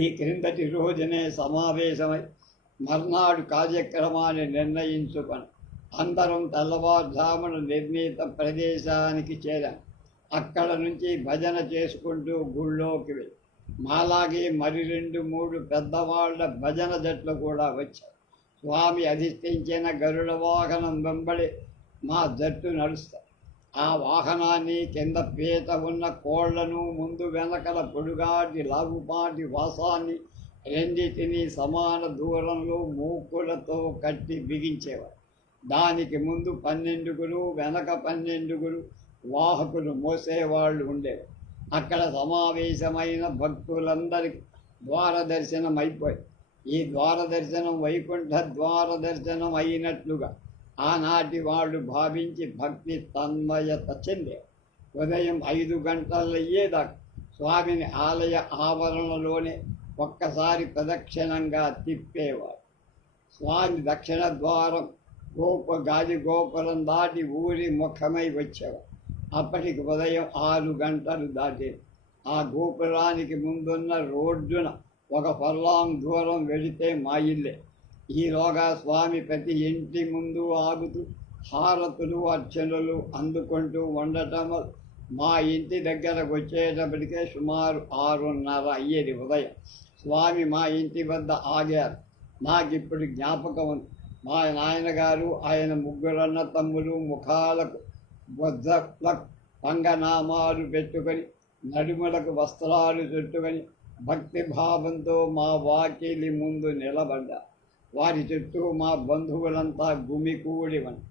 ఈ క్రిందటి రోజునే సమావేశమై మర్నాడు కార్యక్రమాన్ని నిర్ణయించుకొని అందరం తెల్లవారుజామున నిర్ణీత ప్రదేశానికి చేరాం. అక్కడ నుంచి భజన చేసుకుంటూ గుళ్ళోకి వెళ్ళి మాలాగే మరి 2-3 పెద్దవాళ్ల భజన జట్లు కూడా వచ్చారు. స్వామి అధిష్ఠించిన గరుడ వాహనం వెంబడి మా జట్టు నడుస్తారు. ఆ వాహనాన్ని కింద పీట ఉన్న కోళ్లను ముందు వెనకల పొడుగాటి లాగుపాటి వాసాన్ని రెండింటినీ సమాన దూరంలో మూకులతో కట్టి బిగించేవారు. దానికి ముందు 12 వెనక 12 వాహకులు మోసేవాళ్ళు ఉండేవారు. అక్కడ సమావేశమైన భక్తులందరికీ ద్వార దర్శనం అయిపోయి ఈ ద్వార దర్శనం వైకుంఠ ద్వార దర్శనం అయినట్లుగా ఆనాటి వాళ్ళు భావించి భక్తి తన్మయత చెందే ఉదయం 5 గంటలయ్యేదాకా స్వామిని ఆలయ ఆవరణలోనే ఒక్కసారి ప్రదక్షిణంగా తిప్పేవారు. స్వామి దక్షిణ ద్వారం గాజి గోపురం దాటి ఊరి ముఖమై వచ్చేవారు. అప్పటికి ఉదయం 6 గంటలు దాటేది. ఆ గోపురానికి ముందున్న రోడ్డున 1 ఫర్లాంగ్ దూరం వెళితే మా ఇల్లే. ఈలోగా స్వామి ప్రతి ఇంటి ముందు ఆగుతూ హారతులు అర్చనలు అందుకుంటూ ఉండటం మా ఇంటి దగ్గరకు వచ్చేటప్పటికే సుమారు 6:30 అయ్యేది ఉదయం. స్వామి మా ఇంటి వద్ద ఆగారు. నాకు ఇప్పుడు జ్ఞాపకం ఉంది. మా నాయనగారు ఆయన 3 అన్న తమ్ములు ముఖాలకు బొజ్జలకు పంగనామాలు పెట్టుకొని నడుములకు వస్త్రాలు చుట్టుకొని భక్తి భావంతో మా వాకిలి ముందు నిలబడ్డారు. వారి చుట్టూ మా బంధువులంతా గుమికూడివని.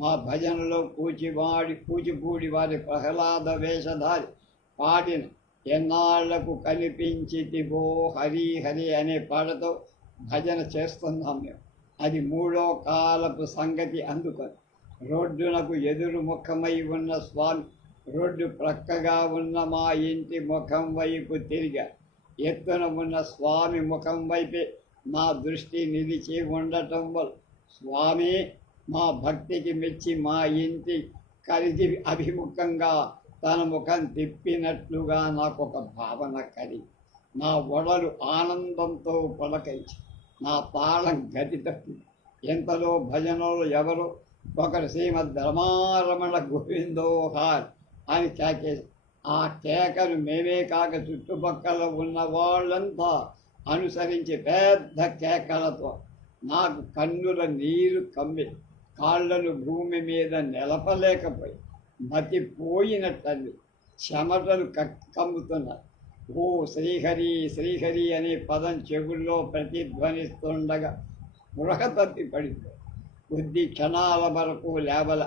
మా భజనలో కూచిపూడి వారి ప్రహ్లాద వేషధారి పాడిన ఎన్నాళ్లకు కనిపించితివో హరి హరి అనే పాటతో భజన చేస్తున్నాం మేము. అది 3వ కాలపు సంగతి. అందుకొని రోడ్డునకు ఎదురు ముఖమై ఉన్న స్వామి రోడ్డు ప్రక్కగా ఉన్న మా ఇంటి ముఖం వైపు తిరిగారు. ఎత్తున ఉన్న స్వామి ముఖం వైపే నా దృష్టి నిలిచి ఉండటం వల్ల స్వామి మా భక్తికి మెచ్చి మా ఇంటి కలిసి అభిముఖంగా తన ముఖం తిప్పినట్లుగా నాకు ఒక భావన కలిగి నా ఒడలు ఆనందంతో పులకించి నా తాళం గతి తప్పి ఎంతలో భజనలు ఎవరో ఒకరు శ్రీమద్ రమారమణ గోవిందో హార్ అని కేకేసి ఆ కేకను మేమే కాక చుట్టుపక్కల ఉన్న వాళ్ళంతా అనుసరించి పెద్ద కేకలతో నాకు కన్నుల నీరు కమ్మి కాళ్లను భూమి మీద నిలపలేకపోయి మతిపోయినట్టు చెమటలు కమ్ముతున్నారు. ఓ శ్రీహరి శ్రీహరి అనే పదం చెవుల్లో ప్రతిధ్వనిస్తుండగా స్పృహ తప్పి పడింది. కొద్ది క్షణాల వరకు లేవల.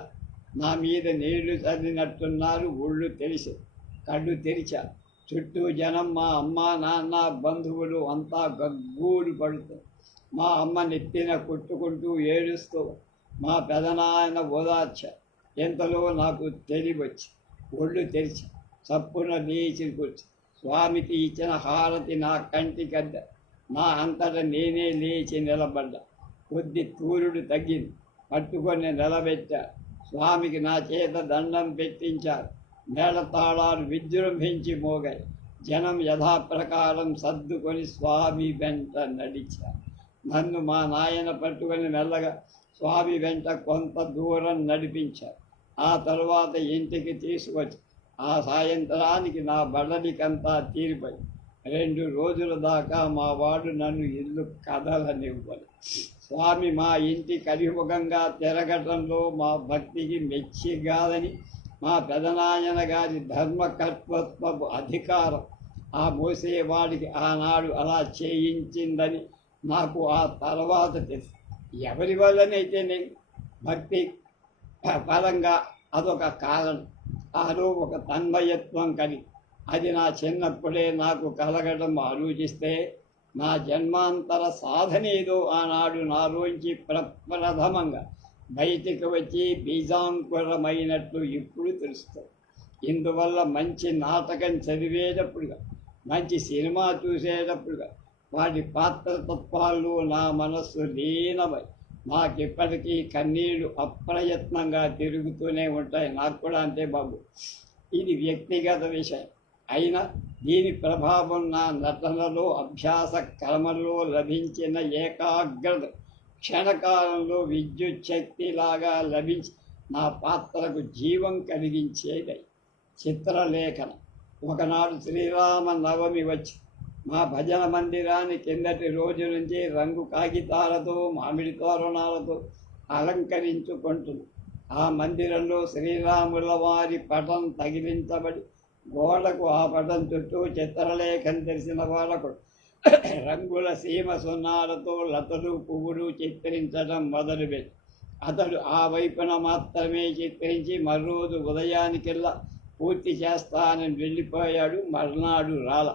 నా మీద నీళ్లు చదివినట్టున్నారు. ఒళ్ళు తెలిసి కళ్ళు తెరిచా. చుట్టూ జనం, మా అమ్మ నాన్న బంధువులు అంతా గగ్గూడు పడుతుంది. మా అమ్మ నెత్తిన కొట్టుకుంటూ ఏడుస్తూ మా పెదనాయన ఓదార్చ. ఎంతలో నాకు తెలివచ్చి ఒళ్ళు తెరిచి చప్పున లేచి కూర్చి స్వామికి ఇచ్చిన హారతి నా కంటికద్ద. నా అంతట నేనే లేచి నిలబడ్డా. కొద్ది తూరుడు తగ్గింది. పట్టుకొని నిలబెట్టా. స్వామికి నా చేత దండం పెట్టించారు. మేళతాళాలు విజృంభించి మోగాయి. జనం యథాప్రకారం సర్దుకొని స్వామి వెంట నడిచారు. నన్ను మా నాయన పట్టుకొని మెల్లగా స్వామి వెంట కొంత దూరం నడిపించారు. ఆ తరువాత ఇంటికి తీసుకొచ్చి ఆ సాయంత్రానికి నా బడలికంతా తీరిపోయి 2 రోజుల దాకా మా వాడు నన్ను ఇల్లు కదలనివ్వదు. స్వామి మా ఇంటి కరిముఖంగా తిరగటంలో మా భక్తికి మెచ్చిగాదని మా పెదనాయన గారి ధర్మకర్తృత్వపు అధికారం ఆ మోసేవాడికి ఆనాడు అలా చేయించిందని నాకు ఆ తర్వాత తెలుసు. ఎవరి వల్లనైతే నేను భక్తి పరంగా అదొక కారణం. ఆలో ఒక తన్మయత్వం కలిగి అది నా చిన్నప్పుడే నాకు కలగడం ఆలోచిస్తే నా జన్మాంతర సాధనేదో ఆనాడు నాలోంచి ప్రప్రథమంగా బయటికి వచ్చి బీజాంకురమైనట్లు ఇప్పుడు తెలుస్తుంది. ఇందువల్ల మంచి నాటకం చదివేటప్పుడుగా, మంచి సినిమా చూసేటప్పుడుగా వాటి పాత్రతత్వాల్లో నా మనస్సు లీనమై నాకెప్పటికీ కన్నీళ్లు అప్రయత్నంగా తిరుగుతూనే ఉంటాయి. నాకు కూడా అంతే బాబు. ఇది వ్యక్తిగత విషయం అయినా దీని ప్రభావం నా నటనలో, అభ్యాస క్రమంలో లభించిన ఏకాగ్రత క్షణకాలంలో విద్యుత్ శక్తిలాగా లభించి నా పాత్రకు జీవం కలిగించేది. చిత్రలేఖన. ఒకనాడు శ్రీరామ నవమి వచ్చి మా భజన మందిరాన్ని కిందటి రోజు నుంచి రంగు కాగితాలతో, మామిడి తోరణాలతో అలంకరించుకుంటుంది. ఆ మందిరంలో శ్రీరాముల వారి పటం తగిలించబడి గోడకు ఆ పటం చుట్టూ చిత్రలేఖం తెలిసిన వాళ్ళకు రంగుల సీమ సున్నాలతో లతలు, పువ్వులు చిత్రించడం మొదలుపెట్టి అతడు ఆ వైపున మాత్రమే చిత్రించి మరోజు ఉదయానికెల్లా పూర్తి చేస్తానని వెళ్ళిపోయాడు. మర్నాడు రాల.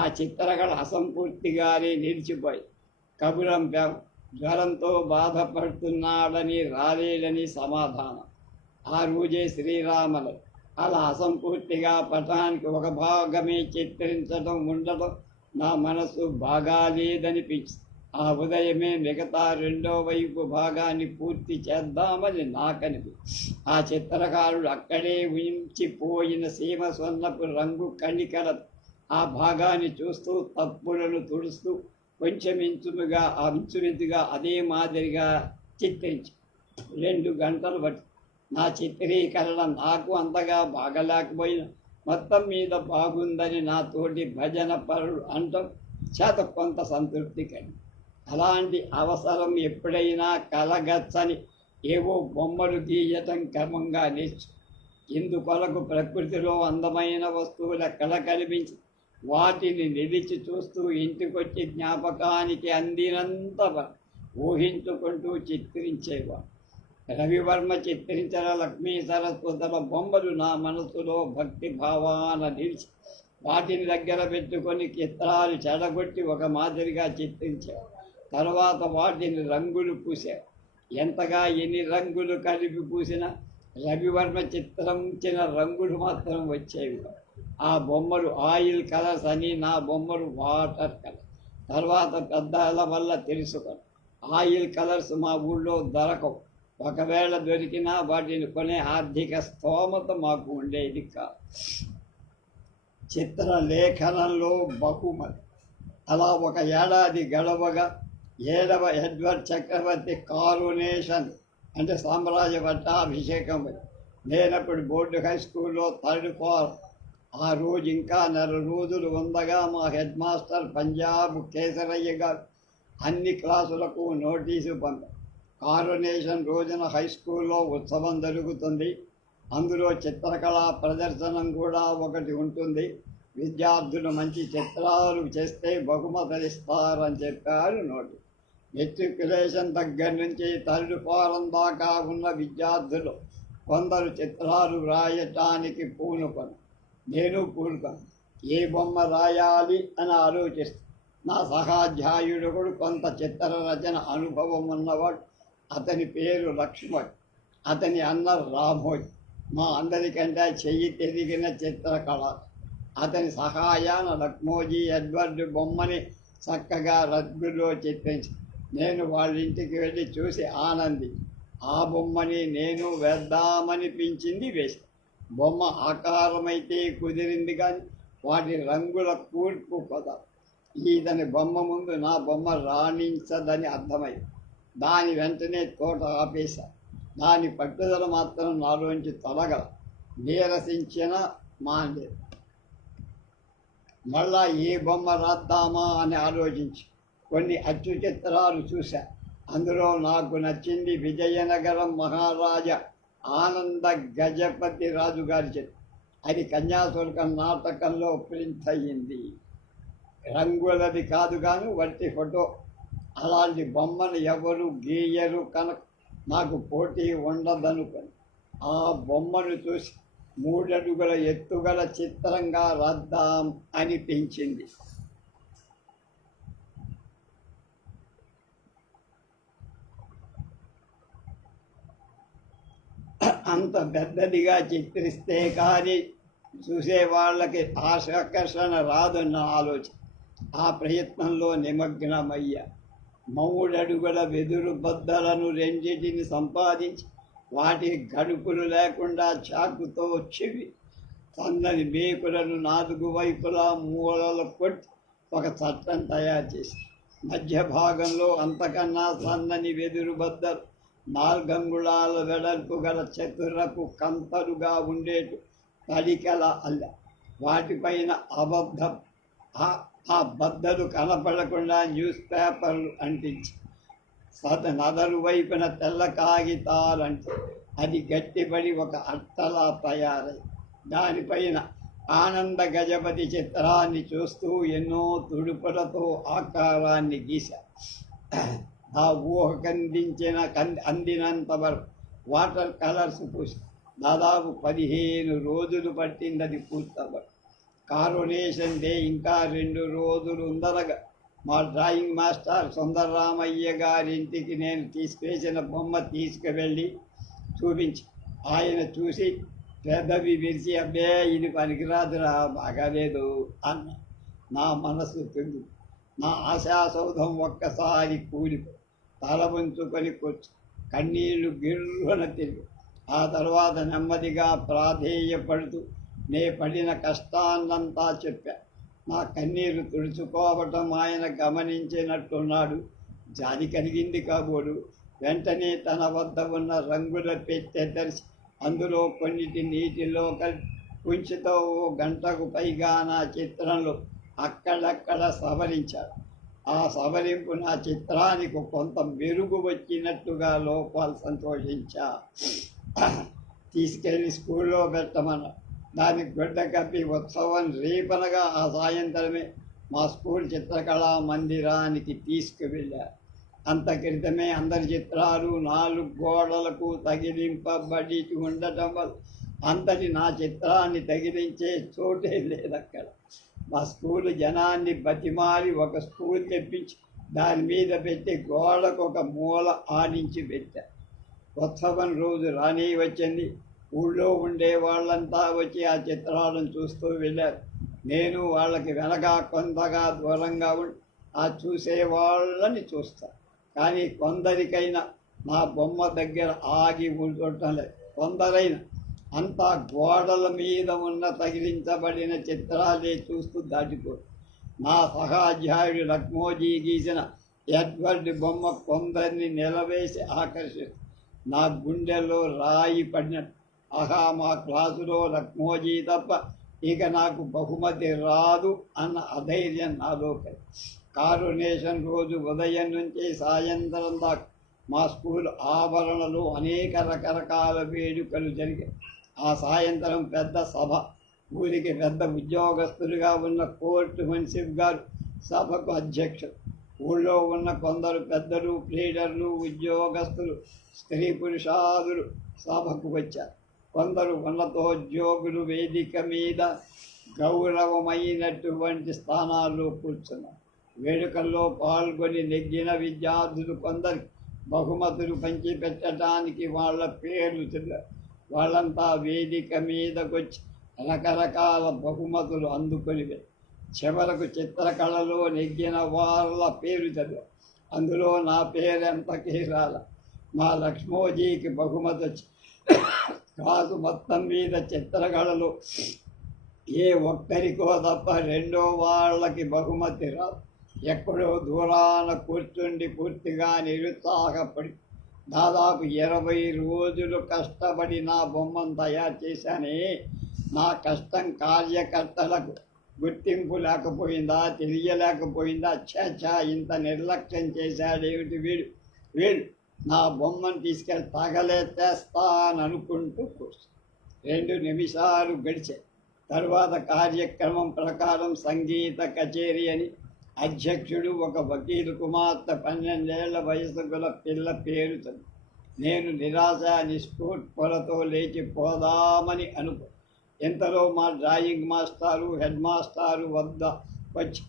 ఆ చిత్రకళ అసంపూర్తిగానే నిలిచిపోయి కబురం జ్వరంతో బాధపడుతున్నాడని రాలేదని సమాధానం. ఆ రోజే శ్రీరాములు అలా అసంపూర్తిగా పటానికి ఒక భాగమే చిత్రించడం ఉండటం నా మనసు బాగాలేదనిపించి ఆ ఉదయమే మిగతా 2వ వైపు భాగాన్ని పూర్తి చేద్దామని నాకనిపించి ఆ చిత్రకారుడు అక్కడే ఉంచిపోయిన సీమ సొన్నపు రంగు కణికల ఆ భాగాన్ని చూస్తూ తప్పులను తుడుస్తూ కొంచెం ఇంచుమించుగా అదే మాదిరిగా చిత్రించి 2 గంటలు బట్టి నా చిత్రీకరణ నాకు అంతగా బాగలేకపోయినా మొత్తం మీద బాగుందని నా తోటి భజన పరుడు అంటాం చేత కొంత సంతృప్తి కలిగి. అలాంటి అవసరం ఎప్పుడైనా కలగచ్చని ఏవో బొమ్మలు గీయటం క్రమంగా నేర్చు. ఇందుకొరకు ప్రకృతిలో అందమైన వస్తువుల కళ కనిపించి వాటిని నిలిచి చూస్తూ ఇంటికొచ్చి జ్ఞాపకానికి అందినంత ఊహించుకుంటూ చిత్రించేవాడు. రవివర్మ చిత్రించిన లక్ష్మీ సరస్వతుల బొమ్మలు నా మనసులో భక్తి భావాన నిలిచి వాటిని దగ్గర పెట్టుకొని చిత్రాలు చెడగొట్టి ఒక మాదిరిగా చిత్రించారు. తర్వాత వాటిని రంగులు పూసారు. ఎంతగా ఎన్ని రంగులు కలిపి పూసినా రవివర్మ చిత్రించిన రంగులు మాత్రం వచ్చేవి. ఆ బొమ్మలు ఆయిల్ కలర్స్ అని, నా బొమ్మలు వాటర్ కలర్. తర్వాత పెద్దల వల్ల తెలుసుకొని ఆయిల్ కలర్స్ మా ఊళ్ళో దొరకవు. ఒకవేళ దొరికినా వాటిని కొనే ఆర్థిక స్తోమత మాకు ఉండేది కాదు. చిత్రలేఖనంలో బహుమతి. అలా ఒక ఏడాది గడవగా 7వ ఎడ్వర్డ్ చక్రవర్తి కారోనేషన్ అంటే సామ్రాజ్య పట్టాభిషేకం. నేనప్పుడు బోర్డు హై స్కూల్లో 3rd ఫార్మ్. ఆ రోజు ఇంకా 4 రోజులు ఉండగా మా హెడ్ మాస్టర్ పంజాబ్ కేసరయ్య గారు అన్ని క్లాసులకు నోటీసు పంపారు. కారోనేషన్ రోజున హై స్కూల్లో ఉత్సవం జరుగుతుంది. అందులో చిత్రకళా ప్రదర్శనం కూడా ఒకటి ఉంటుంది. విద్యార్థులు మంచి చిత్రాలు చేస్తే బహుమతులు ఇస్తారని చెప్పారు నోటి. మెట్రికులేషన్ దగ్గర నుంచి 3rd ఫారం దాకా ఉన్న విద్యార్థులు కొందరు చిత్రాలు రాయటానికి పూనుకొని నేను పూనుకొని ఏ బొమ్మ రాయాలి అని ఆలోచిస్తాను. నా సహాధ్యాయుడు కూడా కొంత చిత్ర రచన అనుభవం ఉన్నవాడు. అతని పేరు లక్ష్మణ్, అతని అన్న రామోయ్. మా అందరికంటే చెయ్యి తిరిగిన చిత్రకళ. అతని సహాయాన లక్మోజీ ఎడ్వర్డ్ బొమ్మని చక్కగా రగ్గులో చిత్రించి నేను వాళ్ళ ఇంటికి వెళ్ళి చూసి ఆనంది ఆ బొమ్మని నేను వేద్దామనిపించింది వేసి బొమ్మ ఆకారమైతే కుదిరింది కానీ వాటి రంగుల కూర్పు కదా. ఈతని బొమ్మ ముందు నా బొమ్మ రాణించదని అర్థమైంది. దాని వెంటనే తోట ఆపేశా. దాని పట్టుదల మాత్రం నాలోంచి తొలగల. నీరసించిన మాండేది. మళ్ళా ఏ బొమ్మ రాద్దామా అని ఆలోచించి కొన్ని అచ్చు చిత్రాలు చూశా. అందులో నాకు నచ్చింది విజయనగరం మహారాజా ఆనంద గజపతి రాజు గారి చిత్రం. అది కన్యాశుల్కం నాటకంలో ప్రింట్ అయ్యింది. రంగులది కాదు కానీ వట్టి ఫోటో. అలాంటి బొమ్మను ఎవరు గీయరు కనుక నాకు పోటీ ఉండదనుకొని ఆ బొమ్మను చూసి 3 అడుగుల ఎత్తుగల చిత్రంగా రాద్దాం అనిపించింది. అంత పెద్దదిగా చిత్రిస్తే కానీ చూసే వాళ్ళకి ఆకర్షణ రాదన్న ఆలోచన. ఆ ప్రయత్నంలో నిమగ్నమయ్యా. 3 అడుగుల వెదురు బద్దలను రెండింటిని సంపాదించి వాటి గడుపులు లేకుండా చాకుతో చెవి సన్నని మేకులను 4 వైపులా మూలలు కొట్టి ఒక చట్టం తయారు చేసి మధ్య భాగంలో అంతకన్నా సన్నని వెదురు బద్దలు 4 అంగుళాల వెడల్పు గల చతురపు కంతలుగా ఉండేటు తడికల అల్ల. వాటిపైన అబద్ధం ఆ బద్దలు కనపడకుండా న్యూస్ పేపర్లు అంటించి నదరు వైపున తెల్ల కాగితాలంటే అది గట్టిపడి ఒక అట్టలా తయారై దానిపైన ఆనంద గజపతి చిత్రాన్ని చూస్తూ ఎన్నో తుడుపులతో ఆకారాన్ని గీశా. ఆ అందినంత వరకు వాటర్ కలర్స్ పూసి దాదాపు 15 రోజులు పట్టింది అది పూర్తవ్వడం. కారోనేషన్ డే ఇంకా 2 రోజులు ఉందనగా మా డ్రాయింగ్ మాస్టర్ సుందరరామయ్య గారింటికి నేను తీసుకువేసిన బొమ్మ తీసుకువెళ్ళి చూపించి ఆయన చూసి పెదవి విరిచి అబ్బే ఇది పనికిరాదురా బాగాలేదు అన్న. నా మనసు తిరుగు. నా ఆశాసౌధం ఒక్కసారి కూలిపో తల వంచుకొని కూర్చు కన్నీళ్లు గిర్రున తిరిగి ఆ తర్వాత నెమ్మదిగా ప్రాధేయపడుతూ నే పడిన కష్టాన్నంతా చెప్పా. నా కన్నీరు తుడుచుకోవటం ఆయన గమనించినట్టున్నాడు. జాలి కలిగింది కాబోడు. వెంటనే తన వద్ద ఉన్న రంగుల పెట్టె తెరిచి అందులో కొన్నిటి నీటిలో కుంచితో 1 గంటకు పైగా నా చిత్రంలో అక్కడక్కడ సవరించాడు. ఆ సవరింపు నా చిత్రానికి కొంత మెరుగు వచ్చినట్టుగా లోపాలు సంతోషించా. తీసుకెళ్ళి స్కూల్లో పెట్టమన్నా. దానికి గుడ్డ కప్పి ఉత్సవం రేపనగా ఆ సాయంత్రమే మా స్కూల్ చిత్రకళా మందిరానికి తీసుకువెళ్ళారు. అంత క్రితమే అందరి చిత్రాలు 4 గోడలకు తగిలింపబడి ఉండటం వల్ల అంతటి నా చిత్రాన్ని తగిలించే చోటే లేదక్కడ. మా స్కూల్ జనాన్ని బతిమాలి ఒక స్కూల్ తెప్పించి దాని మీద పెట్టి గోడకు ఒక మూల ఆడించి పెట్టా. ఉత్సవం రోజు రాని వచ్చింది. ఊళ్ళో ఉండే వాళ్ళంతా వచ్చి ఆ చిత్రాలను చూస్తూ వెళ్ళారు. నేను వాళ్ళకి వెనక కొంతగా దూరంగా ఉండి ఆ చూసే వాళ్ళని చూస్తా. కానీ కొందరికైనా నా బొమ్మ దగ్గర ఆగి ఉండటం లేదు. కొందరైనా అంతా గోడల మీద ఉన్న తగిలించబడిన చిత్రాలే చూస్తూ దాటిపోరు. నా సహాధ్యాయుడు లక్మోజీ గీసిన ఎడ్వర్డ్ బొమ్మ కొందరిని నిలవేసి ఆకర్షిస్తుంది. నా గుండెలో రాయి పడినట్టు. ఆహా, మా క్లాసులో లక్మోజీ తప్ప ఇక నాకు బహుమతి రాదు అన్న అధైర్యం నాలో కలిగి కారోనేషన్ రోజు ఉదయం నుంచి సాయంత్రం దాకా మా స్కూల్ ఆవరణలో అనేక రకరకాల వేడుకలు జరిగాయి. ఆ సాయంత్రం పెద్ద సభ. ఊరికి పెద్ద ఉద్యోగస్తులుగా ఉన్న కోర్టు మున్సిఫ్ గారు సభకు అధ్యక్షుడు. ఊళ్ళో ఉన్న కొందరు పెద్దలు, ప్లీడర్లు, ఉద్యోగస్తులు, స్త్రీ పురుషాదులు సభకు వచ్చారు. కొందరు ఉన్నతోద్యోగులు వేదిక మీద గౌరవమైనటువంటి స్థానాల్లో కూర్చున్నారు. వేడుకల్లో పాల్గొని నెగ్గిన విద్యార్థులు కొందరికి బహుమతులు పంచిపెట్టడానికి వాళ్ళ పేర్లు తెలిపారు. వాళ్ళంతా వేదిక మీదకొచ్చి రకరకాల బహుమతులు అందుకొని చివరకు చిత్రకళలో నెగ్గిన వాళ్ళ పేరు చదివా. అందులో నా పేరెంతకీ రాల. మా లక్ష్మోజీకి బహుమతి వచ్చి కాదు మొత్తం మీద చిత్రకళలో ఏ ఒక్కరికో తప్ప రెండో వాళ్ళకి బహుమతి రాదు. ఎక్కడో దూరాన కూర్చుండి పూర్తిగా నిరుత్సాహపడి దాదాపు 20 రోజులు కష్టపడి నా బొమ్మను తయారు చేశానే. నా కష్టం కార్యకర్తలకు గుర్తింపు లేకపోయిందా, తెలియలేకపోయిందా? ఛా, ఇంత నిర్లక్ష్యం చేశాడేమిటి వీడు నా బొమ్మను తీసుకెళ్ళి తగలెత్తేస్తాననుకుంటూ కూర్చు. 2 నిమిషాలు గడిచాయి. తరువాత కార్యక్రమం ప్రకారం సంగీత కచేరీ అని అధ్యక్షుడు ఒక వకీలు కుమార్తె 12 ఏళ్ల వయసు గల పిల్ల పేరు చదువు. నేను నిరాశ నిస్ఫూర్తితో లేచిపోదామని అనుకో. ఇంతలో మా డ్రాయింగ్ మాస్టారు హెడ్ మాస్టారు వద్ద వచ్చి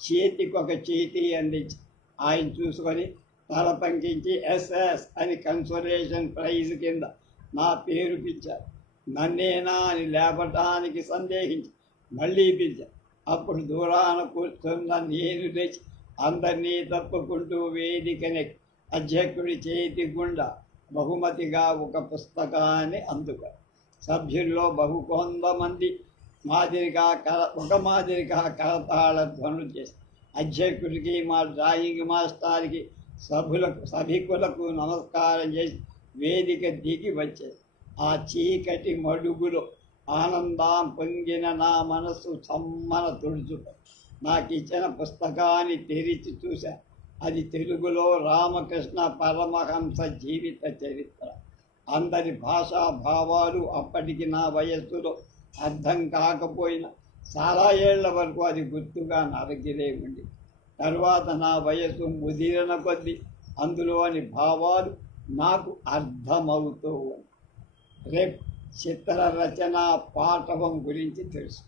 చేతికొక చీటీ అందించి ఆయన చూసుకొని తల పంకించి ఎస్ఎస్ అని కన్సోలేషన్ ప్రైజ్ కింద నా పేరు పిలిచారు. నన్నేనా అని లేపటానికి సందేహించి మళ్ళీ పిలిచారు. అప్పుడు దూరాన కూర్చున్న నేను లేచి అందరినీ తప్పుకుంటూ వేదికని అధ్యక్షుడి చేతి గుండా బహుమతిగా ఒక పుస్తకాన్ని అందుకో. సభ్యుల్లో కొంతమంది ఒక మాదిరిగా కరతాళ ధ్వనులు చేసి అధ్యక్షుడికి మా డ్రాయింగ్ మాస్టర్కి సభికులకు నమస్కారం చేసి వేదిక దిగి వచ్చేది. ఆ చీకటి మడుగులో ఆనందం పొంగిన నా మనసు సమ్మన తుడుచుకో. నాకు ఇచ్చిన పుస్తకాన్ని తెరిచి చూశా. అది తెలుగులో రామకృష్ణ పరమహంస జీవిత చరిత్ర. అందరి భాషా భావాలు అప్పటికి నా వయస్సులో అర్థం కాకపోయినా చాలా ఏళ్ల వరకు అది గుర్తుగా నరగిలే ఉంది. తరువాత నా వయస్సు ముదిరిన కొద్దీ అందులోని భావాలు నాకు అర్థమవుతూ ఉంది. రేపు చిత్ర రచన పాఠవం గురించి తెలుసు.